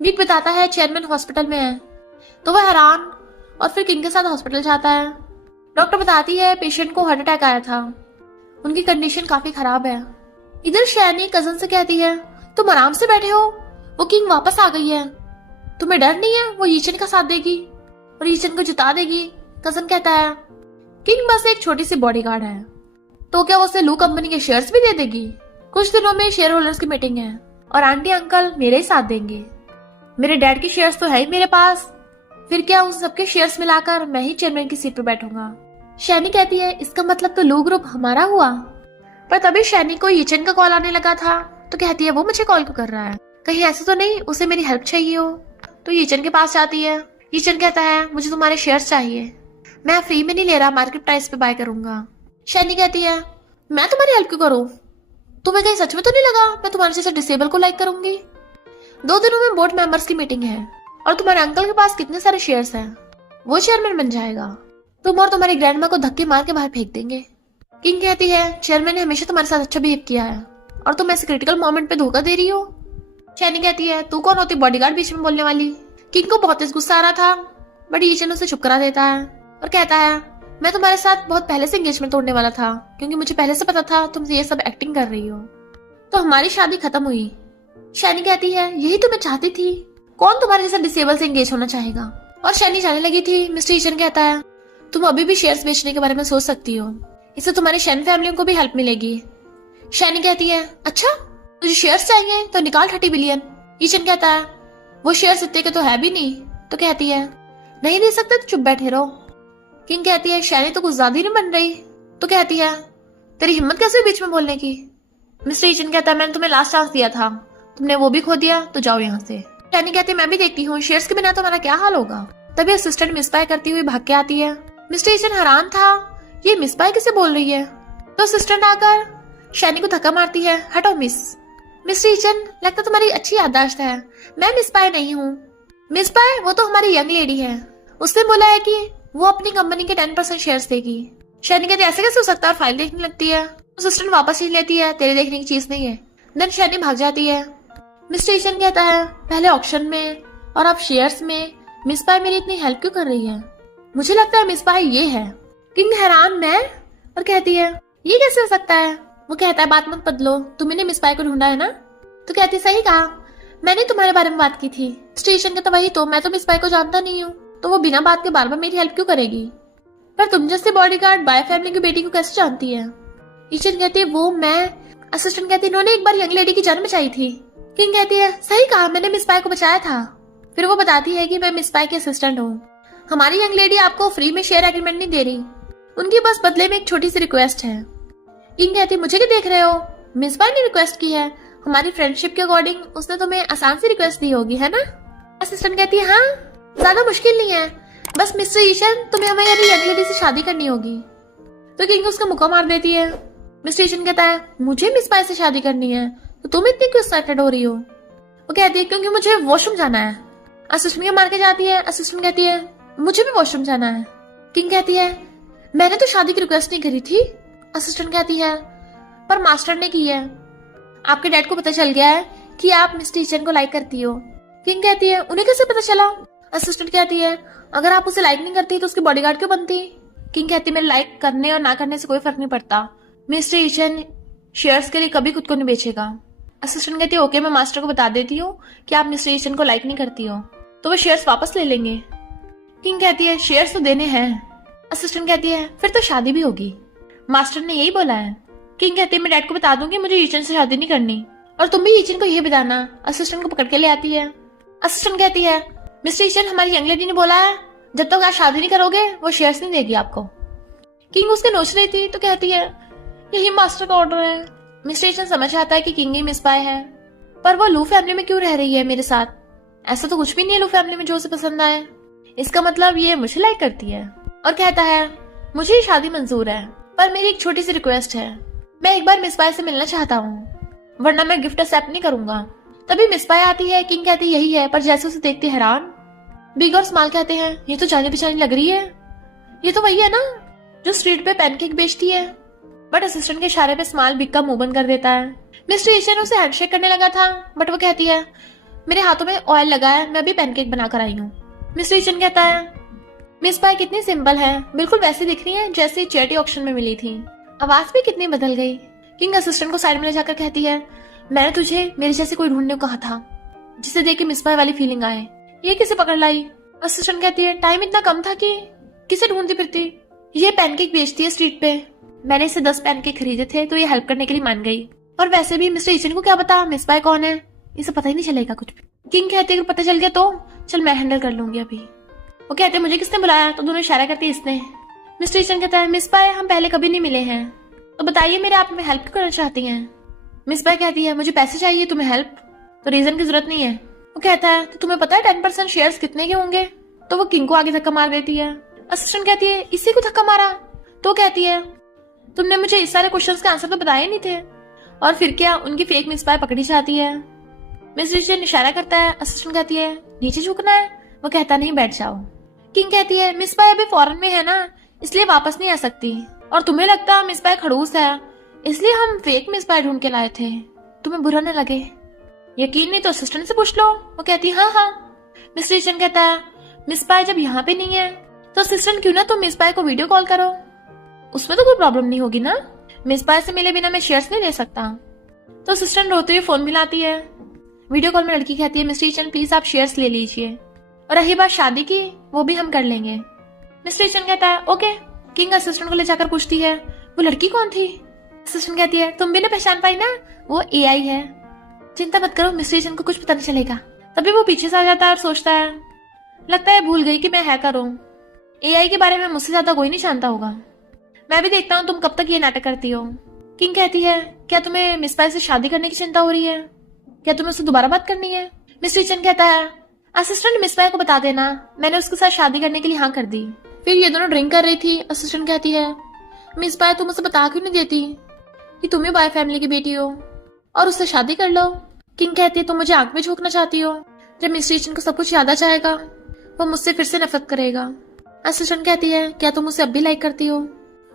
बिग बताता है चेयरमैन हॉस्पिटल में है। तो वह हैरान और फिर किंग के साथ हॉस्पिटल जाता है। डॉक्टर बताती है पेशेंट को हार्ट अटैक आया था, उनकी कंडीशन काफी खराब है। इधर शैनी कजन से कहती है तुम आराम से बैठे हो, वो किंग वापस आ गई है, तुम्हें डर नहीं है? वो ईचन का साथ देगी और ईचन को जिता देगी। कजन कहता है किंग बस एक छोटी सी बॉडीगार्ड है, तो क्या वो उसे लू कंपनी के शेयर्स भी दे देगी? कुछ दिनों में शेयर होल्डर्स की मीटिंग है और आंटी अंकल मेरे ही साथ देंगे। मेरे डैड के शेयर्स तो है ही मेरे पास, फिर क्या उन सबके शेयर्स मिलाकर मैं ही चेयरमैन की सीट पर बैठूंगा। शैनी कहती है इसका मतलब तो लू ग्रुप हमारा हुआ। पर तभी शैनी को ईचन का कॉल आने लगा था। तो कहती है वो मुझे कॉल क्यों कर रहा है, कहीं ऐसा तो नहीं उसे मेरी हेल्प चाहिए हो? तो ईचन के पास जाती है। ईचन कहता है मुझे तुम्हारे शेयर्स चाहिए, मैं फ्री में नहीं ले रहा, मार्केट प्राइस पे बाय करूंगा। शैनी कहती है मैं तुम्हारी हेल्प क्यों करूं, तुम्हें कहीं सच में तो नहीं लगा मैं तुम्हारे जैसे डिसेबल को लाइक करूंगी? 2 दिनों में बोर्ड मेंबर्स की मीटिंग है और तुम्हारे अंकल के पास कितने सारे शेयर्स हैं, वो चेयरमैन बन जाएगा, तुम और तुम्हारी ग्रैंडमा को धक्के मार के बाहर फेंक देंगे। किंग कहती है चेयरमैन ने हमेशा तुम्हारे साथ अच्छा बिहेव किया है और तुम ऐसे क्रिटिकल मोमेंट पे धोखा दे रही हो। शैनी कहती है तू कौन होती बॉडीगार्ड बीच में बोलने वाली? किंग को बहुत तेज गुस्सा आ रहा था, बट ईचन उसे चुप करा देता है और कहता है मैं तुम्हारे साथ बहुत पहले से एंगेजमेंट तोड़ने वाला था, क्योंकि मुझे पहले से पता था तुम ये सब एक्टिंग कर रही हो, तो हमारी शादी खत्म हुई। शैनी कहती है यही तो मैं चाहती थी, कौन तुम्हारे जैसा डिसेबल से एंगेज होना चाहेगा? और शैनी जाने लगी थी। मिस्टर ईचन कहता है तुम अभी भी शेयर्स बेचने के बारे में सोच सकती हो, इससे तुम्हारी शैन फैमिली को भी हेल्प मिलेगी। शैनी कहती है अच्छा तुझे शेयर्स चाहिए तो निकाल 30 बिलियन। ईचन कहता है वो शेयर्स इतने के तो है भी नहीं। तो कहती है नहीं दे सकते तो चुप बैठे रहो। किंग कहती है शैनी तो कुछ ज्यादा ही नहीं बन रही। तो कहती है तेरी हिम्मत कैसे हुई बीच में बोलने की? मिस्टर ईचन कहता है मैंने तुम्हें लास्ट चांस दिया था, तुमने वो भी खो दिया, तो जाओ यहाँ से। शैनी कहती है मैं भी देखती हूँ शेयर्स के बिना तो हमारा क्या हाल होगा। तभी असिस्टेंट मिस बाय करती हुई भाग के आती है। मिस्टर ईचन हैरान था ये मिस बाय किसे बोल रही है। तो असिस्टेंट आकर शैनी को धक्का मारती है हटो मिस। मिस्टर ईचन लगता तुम्हारी अच्छी याददाश्त है, मैं मिस बाय नहीं हूँ। मिस बाय वो तो हमारी यंग लेडी है, उसने बोला है कि वो अपनी कंपनी के 10% शेयर्स देगी। शैनी कहती है ऐसे कैसे हो सकता है, फाइल देखने लगती है। असिस्टेंट वापस ही लेती है, तेरे देखने की चीज नहीं है। देन शैनी भाग जाती है। मिस्टर ईचन कहता है पहले ऑक्शन में और अब शेयर्स में मिस बाय मेरी इतनी हेल्प क्यों कर रही है? मुझे लगता है मिस बाय ये है। किंग हैरान मैं और कहती है ये कैसे हो सकता है? वो कहता है बात मत बदलो, तुमने मिस बाय को ढूंढा है ना? तो कहती सही कहा, मैंने तुम्हारे बारे में बात की थी। स्टेशन कहता वही तो, मैं तो मिस बाय को जानता नहीं हूँ, तो वो बिना बात के बार बार मेरी हेल्प क्यों करेगी? पर तुम जैसे बॉडीगार्ड बाय फैमिली की बेटी को कैसे जानती है? ईचन कहती है वो मैं। असिस्टेंट कहती है इन्होंने एक बार यंग लेडी की जान बचाई थी। किंग कहती है सही कहा, मैंने मिस बाय को बचाया था। फिर वो बताती है कि मैं मिस बाय की असिस्टेंट हूँ। हमारी यंग लेडी आपको फ्री में शेयर एग्रीमेंट नहीं दे रही, उनकी बस बदले में एक छोटी सी रिक्वेस्ट है। किंग कहती मुझे क्या देख रहे हो, मिस बाय ने रिक्वेस्ट की है, हमारी फ्रेंडशिप के अकॉर्डिंग उसने तुम्हें आसान सी रिक्वेस्ट दी होगी, है ना। असिस्टेंट कहती है हाँ, ज्यादा मुश्किल नहीं है, बस मिस्टर ईशन तुम्हें हमारी यंग लेडी से शादी करनी होगी। तो किंग उसका मुक्का मार देती है। मिस्टर ईशन कहता है मुझे मिस बाय से शादी करनी है, तो तुम इतनी क्यों एक्साइटेड हो रही हो। वो कहती है क्योंकि मुझे वॉशरूम जाना है। असिस्टेंट के मार के जाती है। असिस्टेंट कहती है मुझे भी वॉशरूम जाना है। किंग कहती है मैंने तो शादी की रिक्वेस्ट नहीं करी थी। असिस्टेंट कहती है पर मास्टर ने की है, आपके डैड को पता चल गया है कि आप मिस्टर ईशन को लाइक करती हो। किंग कहती है उन्हें कैसे पता चला। असिस्टेंट कहती है अगर आप उसे लाइक नहीं करती तो उसके बॉडीगार्ड क्यों बनती। किंग कहती है मेरे लाइक करने और ना करने से कोई फर्क नहीं पड़ता, मिस्टर ईशन शेयर्स के लिए कभी खुद को नहीं बेचेगा। असिस्टेंट कहती है ओके, मैं मास्टर को बता देती हूँ कि आप मिस्टर ईशन को लाइक नहीं करती हो, तो वो शेयर्स वापस ले लेंगे। किंग कहती है शेयर्स तो देने हैं। असिस्टेंट कहती है फिर तो शादी भी होगी, मास्टर ने यही बोला है। किंग कहती है मैं डैड को बता दूंगी मुझे ईचन से शादी नहीं करनी, और तुम भी ईचन को यही बताना। असिस्टेंट को पकड़ के ले आती है। असिस्टेंट कहती है मिस्टर ईचन हमारी यंग लेडी ने बोला है जब तक आप शादी नहीं करोगे वो शेयर्स नहीं देगी आपको। किंग उसके नोच रही थी तो कहती है यही मास्टर का ऑर्डर है। मिस्टर ईचन समझ आता है कि किंग ही मिस बाय है, पर वो लू फैमिली में क्यों रह रही है मेरे साथ, ऐसा तो कुछ भी नहीं है लू फैमिली में जो उसे पसंद आए, इसका मतलब ये मुझे लाइक करती है। और कहता है मुझे ये शादी मंजूर है, पर मेरी एक छोटी सी रिक्वेस्ट है, मैं एक बार मिस बाय से मिलना चाहता हूँ, वरना मैं गिफ्ट एक्सेप्ट नहीं करूंगा। तभी मिस बाय आती है। किंग कहती है यही है, पर जैसे उसे देखते हैरान। बिग और स्मॉल कहते हैं ये तो जानी पहचानी लग रही है, ये तो वही है ना जो स्ट्रीट पे पैनकेक बेचती है। बट असिस्टेंट के इशारे पे स्मॉल बिग का मुंह बंद कर देता है। मिस्टर ईशन उसे हैंडशेक करने लगा था, बट वो कहती है मेरे हाथों में ऑयल लगा है, मैं अभी पैनकेक बनाकर आई हूँ। मिस्टर ईशन कहता है मिस बाय कितनी सिंपल है, बिल्कुल वैसी दिख रही है जैसे चैरिटी ऑक्शन में मिली थी, आवाज भी कितनी बदल गई। किंग असिस्टेंट को साइड में ले जाकर कहती है मैंने तुझे मेरे जैसे कोई ढूंढने को कहा था जिसे देख के मिस बाय वाली फीलिंग आए, ये किसे पकड़ लाई। असिस्टेंट कहती है टाइम इतना कम था कि किसे ढूंढती फिरती, ये पैनकेक बेचती है स्ट्रीट पे, मैंने इसे 10 पैनकेक खरीदे थे तो ये हेल्प करने के लिए मान गई, और वैसे भी मिस्टर ईचन को क्या पता मिस बाय कौन है, इसे पता ही नहीं चलेगा कुछ भी। किंग कहती है पता चल गया तो चल मैं हैंडल कर लूंगी अभी। वो कहते हैं मुझे किसने बुलाया, तो दोनों इशारा करती है इसने। मिस्टर ईचन कहता है मिस बाय हम पहले कभी नहीं मिले हैं, तो बताइए मेरे आप में हेल्प करना चाहती हैं। मिस बाय कहती है मुझे पैसे चाहिए, तुम्हें हेल्प, तो रीजन की जरूरत नहीं है। वो कहता है तो तुम्हें पता है 10% शेयर्स कितने के होंगे, तो वो किंग को आगे धक्का मार देती है। असिस्टेंट कहती है इसी को धक्का मारा, तो कहती है तुमने मुझे इस सारे क्वेश्चंस के आंसर तो बताए नहीं थे, और फिर क्या उनकी फेक मिस बाय पकड़ी जाती है। मिस्टर ईचन इशारा करता है। असिस्टेंट कहती है नीचे झुकना है, वो कहता नहीं बैठ जाओ। किंग कहती है मिस बाय अभी फॉरेन में है ना, इसलिए वापस नहीं आ सकती, और तुम्हें लगता मिस बाय खड़ूस है इसलिए हम फेक मिस बाय ढूंढ के लाए थे, तुम्हें बुरा न लगे, यकीन नहीं तो असिस्टेंट से पूछ लो। वो कहती है हाँ। मिस्टर ईचन कहता है मिस बाय जब यहाँ पे नहीं है तो असिस्टेंट क्यों ना तुम मिस बाय को वीडियो कॉल करो, उसमें तो कोई प्रॉब्लम नहीं होगी ना, मिस बाय से मिले बिना मैं शेयर्स नहीं ले सकता। तो असिस्टेंट रोते हुए फोन मिलाती है। वीडियो कॉल में लड़की कहती है मिस्टर ईचन प्लीज आप शेयर्स ले लीजिए, और रही बात शादी की वो भी हम कर लेंगे। मिस्टर ईचन कहता है ओके। किंग असिस्टेंट को ले जाकर पूछती है वो लड़की कौन थी। असिस्टेंट कहती है तुम भी ना पहचान पाई ना, वो एआई है, चिंता मत करो मिस्टर ईचन को कुछ पता नहीं चलेगा। तभी वो पीछे से आ जाता है और सोचता है लगता है भूल गई कि मैं हैकर हूँ, एआई के बारे में मुझसे ज्यादा कोई नहीं जानता होगा, मैं भी देखता हूँ तुम कब तक ये नाटक करती हो। किंग कहती है क्या तुम्हें मिस बाय से शादी करने की चिंता हो रही है, क्या तुम्हें उससे दोबारा बात करनी है। मिस्टर ईचन कहता है असिस्टेंट मिस बाय को बता देना मैंने उसके साथ शादी करने के लिए हाँ कर दी। फिर ये दोनों ड्रिंक कर रही थी। असिस्टेंट कहती है मिस बाय तुम उसे बता क्यों नहीं देती कि तुम ही बाय फैमिली की बेटी हो और उससे शादी कर लो। किंग कहती है तुम मुझे आंख में झोंकना चाहती हो, जब मिस्टर ईचन को सब कुछ याद आ जाएगा वो मुझसे फिर से नफरत करेगा। असिस्टेंट कहती है क्या तुम उसे अब भी लाइक करती हो।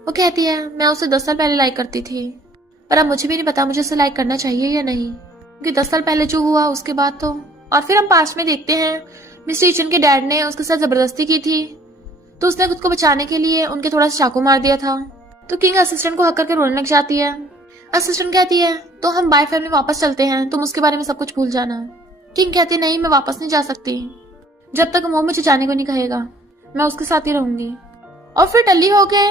वो कहती है मैं उसे 10 साल पहले लाइक करती थी, पर अब मुझे भी नहीं पता मुझे उसे लाइक करना चाहिए या नहीं, क्योंकि 10 साल पहले जो हुआ उसके बाद तो। और फिर हम पास में देखते हैं मिस्टर ईचन के डैड ने उसके साथ जबरदस्ती की थी, तो उसने खुद को बचाने के लिए उनके थोड़ा सा चाकू मार दिया था। तो किंग असिस्टेंट को हक करके रोने लग जाती है। असिस्टेंट कहती है तो हम बाय फैमिली वापस चलते हैं, तुम उसके बारे में सब कुछ भूल जाना। किंग कहती नहीं मैं वापस नहीं जा सकती, जब तक वो मुझे जाने को नहीं कहेगा मैं उसके साथ ही रहूंगी। और फिर टल्ली होके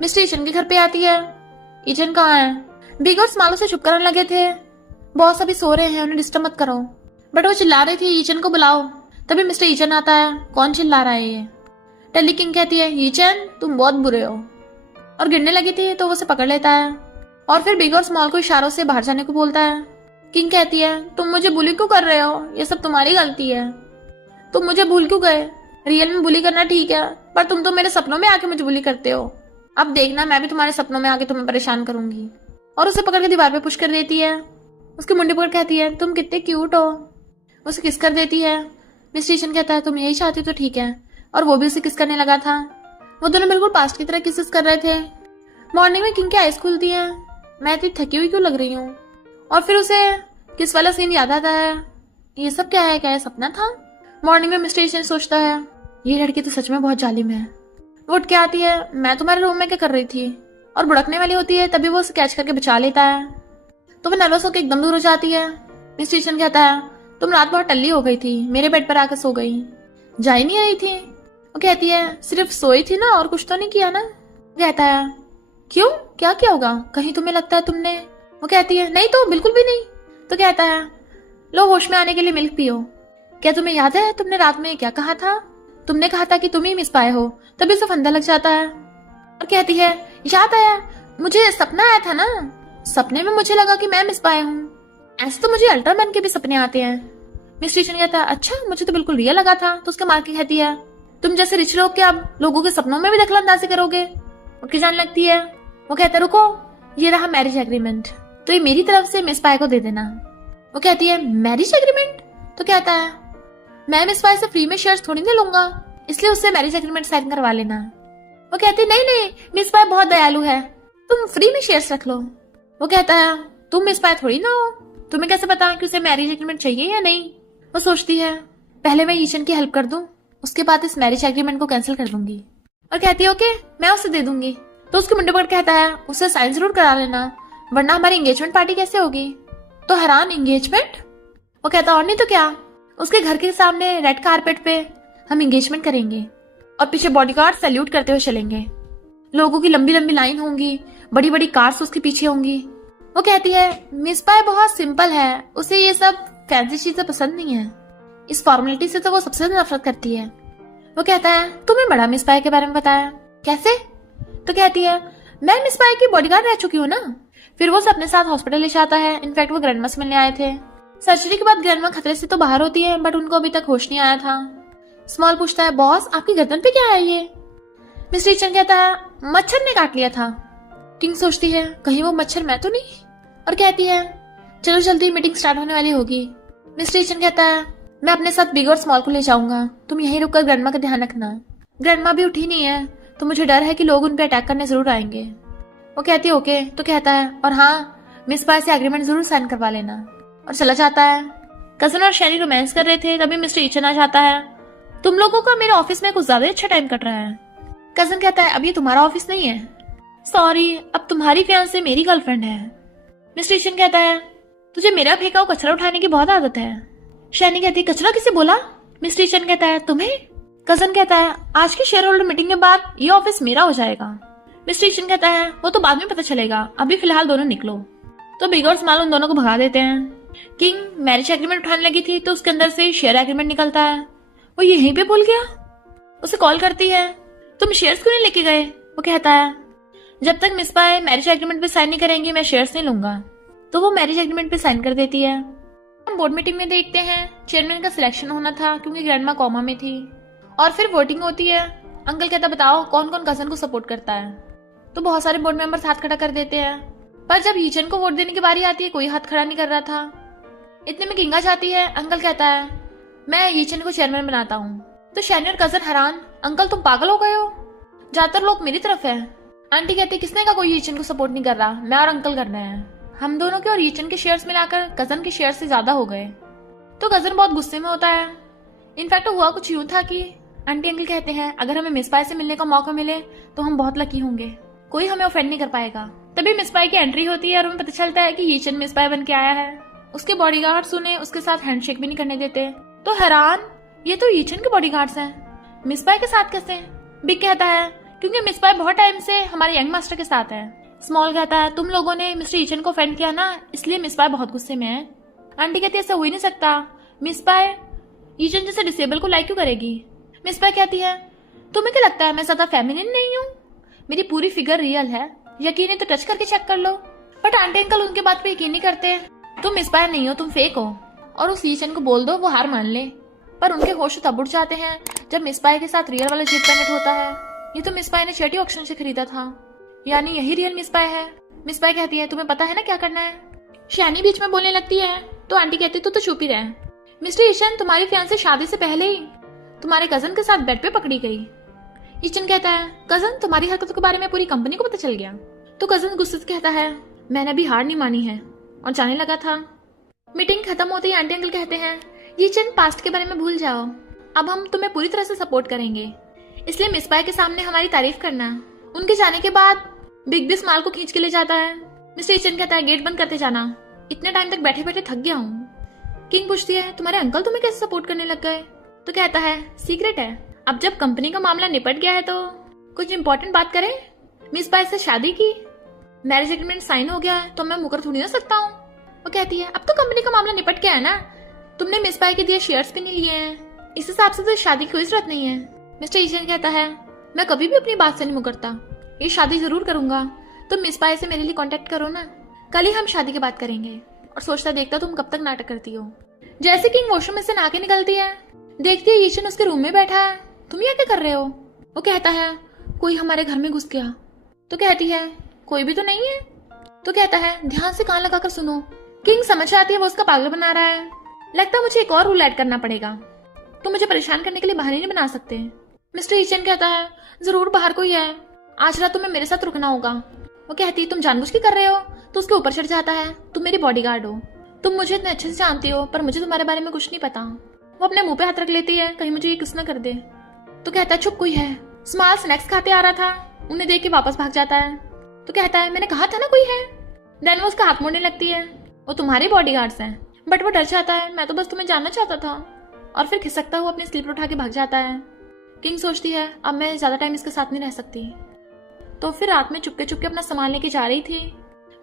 मिस्टर ईचन के घर पे आती है। ईचन कहाँ है। बिग और स्मॉल से चुप करने लगे थे, बॉस अभी सो रहे हैं उन्हें डिस्टर्ब मत करो, बट वो चिल्ला रही थी ईचन को बुलाओ। तभी मिस्टर ईचन आता है। कौन चिल्ला रहा है ये। टली किंग कहती है हीचन तुम बहुत बुरे हो, और गिरने लगी थी तो वो उसे पकड़ लेता है और फिर बिग और स्मॉल को इशारों से बाहर जाने को बोलता है। किंग कहती है तुम मुझे बुली क्यों कर रहे हो, ये सब तुम्हारी गलती है, तुम मुझे भूल क्यों गए, रियल में बुली करना ठीक है पर तुम तो मेरे सपनों में आके मुझे बुली करते हो, अब देखना मैं भी तुम्हारे सपनों में आके तुम्हें परेशान करूंगी, और उसे पकड़ के दीवार पे पुश कर देती है। उसकी मुंडी पकड़ कहती है तुम कितने क्यूट हो, उसे किस कर देती है। मिस्टर ईशन कहता है तुम यही चाहती तो ठीक है, और वो भी उसे किस करने लगा था। वो दोनों बिल्कुल पास्ट की तरह किसेस कर रहे थे। मॉर्निंग में किंग की आइज खुलती है, मैं इतनी थकी हुई क्यों लग रही हूँ, और फिर उसे किस वाला सीन याद आता है, ये सब क्या है, क्या ये सपना था। मॉर्निंग में मिस्टर ईशन सोचता है ये लड़की तो सच में बहुत जालिम है। वो उठ के आती है, मैं तुम्हारे रूम में क्या कर रही थी, और भुड़कने वाली होती है, तभी वो उसे कैच करके बचा लेता है। तो वो नर्वस होकर एकदम दूर हो जाती है। मिस्टर ईशन कहता है तुम रात बहुत टल्ली हो गई थी, मेरे बेड पर आकर सो गई, जा ही नहीं रही थी। वो कहती है सिर्फ सोई थी ना, और कुछ तो नहीं किया ना। कहता है क्यों, क्या किया होगा, कहीं तुम्हें लगता है तुमने। वो कहती है नहीं तो बिल्कुल भी नहीं। तो कहता है लो होश में आने के लिए मिल्क पियो, क्या तुम्हें याद है तुमने रात में क्या कहा था, तुमने कहा था कि तुम ही मिस पाए हो, तभी उसे फंदा लग जाता है। और कहती है याद आया, मुझे सपना आया था ना, सपने में मुझे लगा कि मैं मिस पाए हूँ, ऐसे तो मुझे अल्ट्रामैन के भी सपने आते हैं। मिस्टर ईशन कहता है अच्छा, मुझे तो बिल्कुल रियल लगा था। तो उसके मार के कहती है तुम जैसे रिच लोग क्या अब लोगों के सपनों में भी दखलंदाजी करोगे। उनकी जान लगती है। वो कहता रुको, ये रहा मैरिज एग्रीमेंट, तो ये मेरी तरफ से मिस पाए को दे देना। वो कहती है मैरिज एग्रीमेंट। तो कहता है मैं मिस पाए से फ्री में शेयर्स थोड़ी ना लूंगा, इसलिए उससे मैरिज एग्रीमेंट साइन करवा लेना। वो कहती है नहीं नहीं, मिस पाए बहुत दयालु है, तुम फ्री में शेयर्स रख लो। वो कहता है तुम मिस पाए थोड़ी ना हो, तुम्हें कैसे पता कि उसे मैरिज एग्रीमेंट चाहिए या नहीं। वो सोचती है पहले मैं ईशन की हेल्प कर दूं, उसके बाद इस मैरिज एग्रीमेंट को कैंसिल कर दूंगी। और कहती है ओके मैं उसे दे दूंगी। तो उसके मुंडे पर कहता है उसे साइन जरूर करा लेना, वरना हमारी एंगेजमेंट पार्टी कैसे होगी। तो हैरान एंगेजमेंट। वो कहता और नहीं तो क्या, उसके घर के सामने रेड कारपेट पे हम एंगेजमेंट करेंगे और पीछे बॉडीगार्ड सैल्यूट करते हुए चलेंगे, लोगों की लंबी लंबी लाइन होंगी, बड़ी बड़ी कार्स उसके पीछे होंगी। वो कहती है मिस पाए बहुत सिंपल है, उसे ये सब फैंसी चीजें पसंद नहीं है, इस फॉर्मेलिटी से तो वो सबसे ज्यादा नफरत करती है। वो कहता है तुम्हें बड़ा मिस पाए के बारे में बताया, कैसे। तो कहती है मैं मिस पाए की बॉडीगार्ड रह चुकी हूँ ना। फिर वो उसे अपने साथ हॉस्पिटल ले जाता है। इनफैक्ट वो ग्रैंडमा से मिलने आए थे। सर्जरी के बाद ग्रैंडमा खतरे से तो बाहर होती है, बट उनको अभी तक होश नहीं आया था। स्मॉल पूछता है बॉस आपकी गर्दन पे क्या है ये। मिस्टर ईशन कहता है मच्छर ने काट लिया था। किंग सोचती है कहीं वो मच्छर मैं तो नहीं, और कहती है चलो जल्दी मीटिंग स्टार्ट होने वाली होगी। मिस्टर ईशन कहता है मैं अपने साथ बिग और स्मॉल को ले जाऊंगा, तुम यहीं रुककर ग्रैंडमा का ध्यान रखना। ग्रैंडमा भी उठी नहीं है तो मुझे डर है कि लोग उन पे अटैक करने जरूर आएंगे। वो कहती है ओके। तो कहता है और हाँ मिस पाए से एग्रीमेंट जरूर साइन करवा लेना, और चला जाता है। कजन और शैनी रोमांस कर रहे थे, तभी मिस्टर ईशन आ जाता है। तुम लोगों का मेरे ऑफिस में कुछ ज्यादा अच्छा टाइम कट रहा है। कजन कहता है अब ये तुम्हारा ऑफिस नहीं है, सॉरी अब तुम्हारी फियांसे मेरी गर्लफ्रेंड है। मिस्टर ईशन कहता है तुझे मेरा फेंका हुआ कचरा उठाने की बहुत आदत है। शैनी कहती है कचरा किसे बोला। मिस्टर ईशन कहता है तुम्हें। कजन कहता है आज की शेयर होल्डर मीटिंग के बाद ये ऑफिस मेरा हो जाएगा। मिस्टर ईशन कहता है वो तो बाद में पता चलेगा, अभी फिलहाल दोनों निकलो। तो बिग और स्मॉल उन दोनों को भगा देते हैं। किंग मैरिज एग्रीमेंट उठाने लगी थी तो उसके अंदर से शेयर एग्रीमेंट निकलता है। वो यहीं पे भूल गया। उसे कॉल करती है तुम शेयर्स क्यों नहीं लेके गए। वो कहता है जब तक मिस पाए मैरिज एग्रीमेंट पे साइन नहीं करेंगी मैं शेयर्स नहीं लूंगा। तो वो मैरिज एग्रीमेंट पे साइन कर देती है। हम बोर्ड मीटिंग में देखते हैं चेयरमैन का सिलेक्शन होना था क्योंकि ग्रैंडमा कोमा में थी, और फिर वोटिंग होती है। अंकल कहता बताओ कौन कौन कजन को सपोर्ट करता है। तो बहुत सारे बोर्ड मेंबर्स हाथ खड़ा कर देते हैं, पर जब हीचन को वोट देने की बारी आती है कोई हाथ खड़ा नहीं कर रहा था। इतने में किंगा जाती है। अंकल कहता है मैं हीचन को चेयरमैन बनाता हूँ। तो शैनी और कजन हैरान, अंकल तुम पागल हो गए हो, ज्यादातर लोग मेरी तरफ है। आंटी कहती किसने कहा कोई हीचन को सपोर्ट नहीं कर रहा, मैं और अंकल कर रहे हैं। हम दोनों के और हीचन के शेयर्स मिलाकर कजन के शेयर से ज्यादा हो गए। तो कजन बहुत गुस्से में होता है। इनफैक्ट हुआ कुछ यूं था कि आंटी अंकल कहते हैं अगर हमें मिस पाई से मिलने का मौका मिले तो हम बहुत लकी होंगे, कोई हमें ऑफेंड नहीं कर पाएगा। तभी मिस पाई की एंट्री होती है और हमें पता चलता है कि हीचन मिस पाई बन के आया है। उसके बॉडीगार्ड्स उन्हें उसके साथ हैंडशेक भी नहीं करने देते। तो हैरान, ये तो हीचन के बॉडीगार्ड्स हैं, मिस पाई के साथ कैसे। बिग कहता है क्योंकि मिस पाई बहुत टाइम से हमारे यंग मास्टर के साथ है। स्मॉल कहता है तुम लोगों ने मिस्टर हीचन को ऑफेंड किया ना, इसलिए मिस पाई बहुत गुस्से में है। आंटी कहती है ऐसा हो ही नहीं सकता, मिस पाई हीचन जैसे डिसेबल को लाइक क्यों करेगी। मिस पाई कहती है तुम्हें क्या लगता है मैं ज्यादा फेमिनिन नहीं हूँ? मेरी पूरी फिगर रियल है, यकीन है तो टच करके चेक कर लो। बट आंटी अंकल उनके बात पे यकीन नहीं करते। तुम इंस्पायर नहीं हो, तुम फेक हो। और उस लीचन को बोल दो वो हार मान ले। पर उनके होश तब उड़ जाते हैं जब मिस पाई के साथ रियल वाला जीत पेनेट होता है। ये तो मिस पाई ने चेटी ऑक्शन से खरीदा था, यानी यही रियल मिस पाई है। मिस पाई कहती है तुम्हें पता है ना क्या करना है। शियानी बीच में बोलने लगती है तो आंटी कहती तू तो चुप ही रहे। मिस्टर ईशन, तुम्हारी फियांसे शादी से पहले ही तुम्हारे कजन के साथ बेड पे पकड़ी गई। ईशन कहता है कजन, तुम्हारी हरकतों के बारे में पूरी कंपनी को पता चल गया। तो कजन गुस्से से कहता है मैंने अभी हार नहीं मानी है और जाने लगा था। मीटिंग खत्म होते ही आंटी अंकल कहते हैं ईशन, पास्ट के बारे में भूल जाओ, अब हम तुम्हें पूरी तरह से सपोर्ट करेंगे, इसलिए मिस पाई के सामने हमारी तारीफ करना। उनके जाने के बाद बिग बी स्माल को खींच के ले जाता है। मिस्टर ईशन कहता है गेट बंद करते जाना, इतने टाइम तक बैठे बैठे थक गया हूँ। किंग पूछती है तुम्हारे अंकल तुम्हें कैसे सपोर्ट करने लग गए? तो कहता है सीक्रेट है, अब जब कंपनी का मामला निपट गया है तो कुछ इंपॉर्टेंट बात करें। मिस पाई से शादी की, मैरिज एग्रीमेंट साइन हो गया है तो मैं मुकर थोड़ी ना सकता हूँ। वो कहती है अब तो कंपनी का मामला निपट गया है ना, तुमने मिस पाई के दिए शेयर्स भी नहीं लिए हैं, इस हिसाब से तो शादी की कोई जरूरत नहीं है। मिस्टर ईशन कहता है मैं कभी भी अपनी बात से नहीं मुकरता, ये शादी जरूर करूंगा, तुम मिस पाई से मेरे लिए कांटेक्ट करो ना, कल ही हम शादी की बात करेंगे। और सोचता देखता तुम कब तक नाटक करती हो। जैसे किंग वॉशरूम में से नहा के निकलती है, देखती है ईशन उसके रूम में बैठा है। तुम यहाँ क्या कर रहे हो? वो कहता है कोई हमारे घर में घुस गया। तो कहती है कोई भी तो नहीं है। तो कहता है ध्यान से कान लगाकर सुनो। किंग समझ आती है वो उसका पागल बना रहा है। लगता है मुझे एक और रूल ऐड करना पड़ेगा, तुम मुझे परेशान करने के लिए बहाने नहीं बना सकते। मिस्टर ईशन कहता है जरूर बाहर कोई है, आज रात तुम्हें मेरे साथ रुकना होगा। वो कहती है तुम जानबूझ के कर रहे हो? तो उसके ऊपर चढ़ जाता है तुम मेरी बॉडीगार्ड हो, तुम मुझे इतने अच्छे से जानती हो पर मुझे तुम्हारे बारे में कुछ नहीं पता। वो अपने मुंह पे हाथ रख लेती है कहीं मुझे ये किस ना कर दे। तो कहता है चुप कोई है। स्मॉल स्नैक्स खाते आ रहा था, उन्हें देख के वापस भाग जाता है। तो कहता है मैंने कहा था ना कोई है। देन वो उसका हाथ मोड़ने लगती है, वो तुम्हारे बॉडीगार्ड्स हैं। बट वो डर जाता है, मैं तो बस तुम्हें जानना चाहता था। और फिर खिसकता हुआ अपनी स्लीपर उठा के भाग जाता है। किंग सोचती है अब मैं ज्यादा टाइम इसके साथ नहीं रह सकती। तो फिर रात में चुपके चुपके अपना सामान लेके जा रही थी,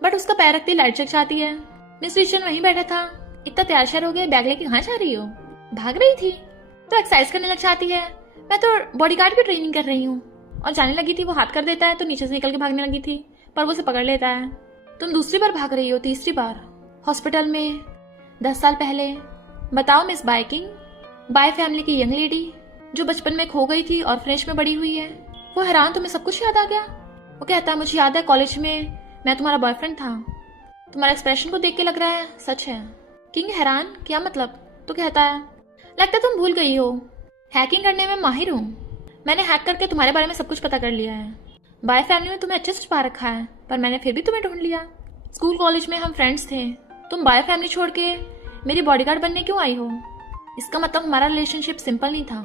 बट उसका पैर रखती लाइट जग जाती है। मिस्टर ईशन वहीं बैठा था। इतना तैयार श्यार हो गया, बैग लेके कहाँ जा रही हो? भाग रही थी। तो एक्सरसाइज करने लग जाती है, मैं तो बॉडीगार्ड की ट्रेनिंग कर रही हूँ। और जाने लगी थी, वो हाथ कर देता है तो नीचे से निकल के भागने लगी थी, पर वो उसे पकड़ लेता है। तुम दूसरी बार भाग रही हो, तीसरी बार। हॉस्पिटल में 10 साल पहले। बताओ मिस बाइकिंग, बाय फैमिली की यंग लेडी जो बचपन में खो गई थी और फ्रेंच में बड़ी हुई है। वो हैरान तुम्हें सब कुछ याद आ गया? वो कहता है मुझे याद है कॉलेज में मैं तुम्हारा बॉयफ्रेंड था। तुम्हारा एक्सप्रेशन को देख के लग रहा है सच है। किंग हैरान, क्या मतलब? तो कहता है लगता है तुम भूल गई हो, हैकिंग करने में माहिर हूँ, मैंने हैक करके तुम्हारे बारे में सब कुछ पता कर लिया है। बाय फैमिली में तुम्हें अच्छे से छुपा रखा है, पर मैंने फिर भी तुम्हें ढूंढ लिया। स्कूल कॉलेज में हम फ्रेंड्स थे, तुम बाय फैमिली छोड़ के मेरी बॉडीगार्ड बनने क्यों आई हो? इसका मतलब हमारा रिलेशनशिप सिंपल नहीं था।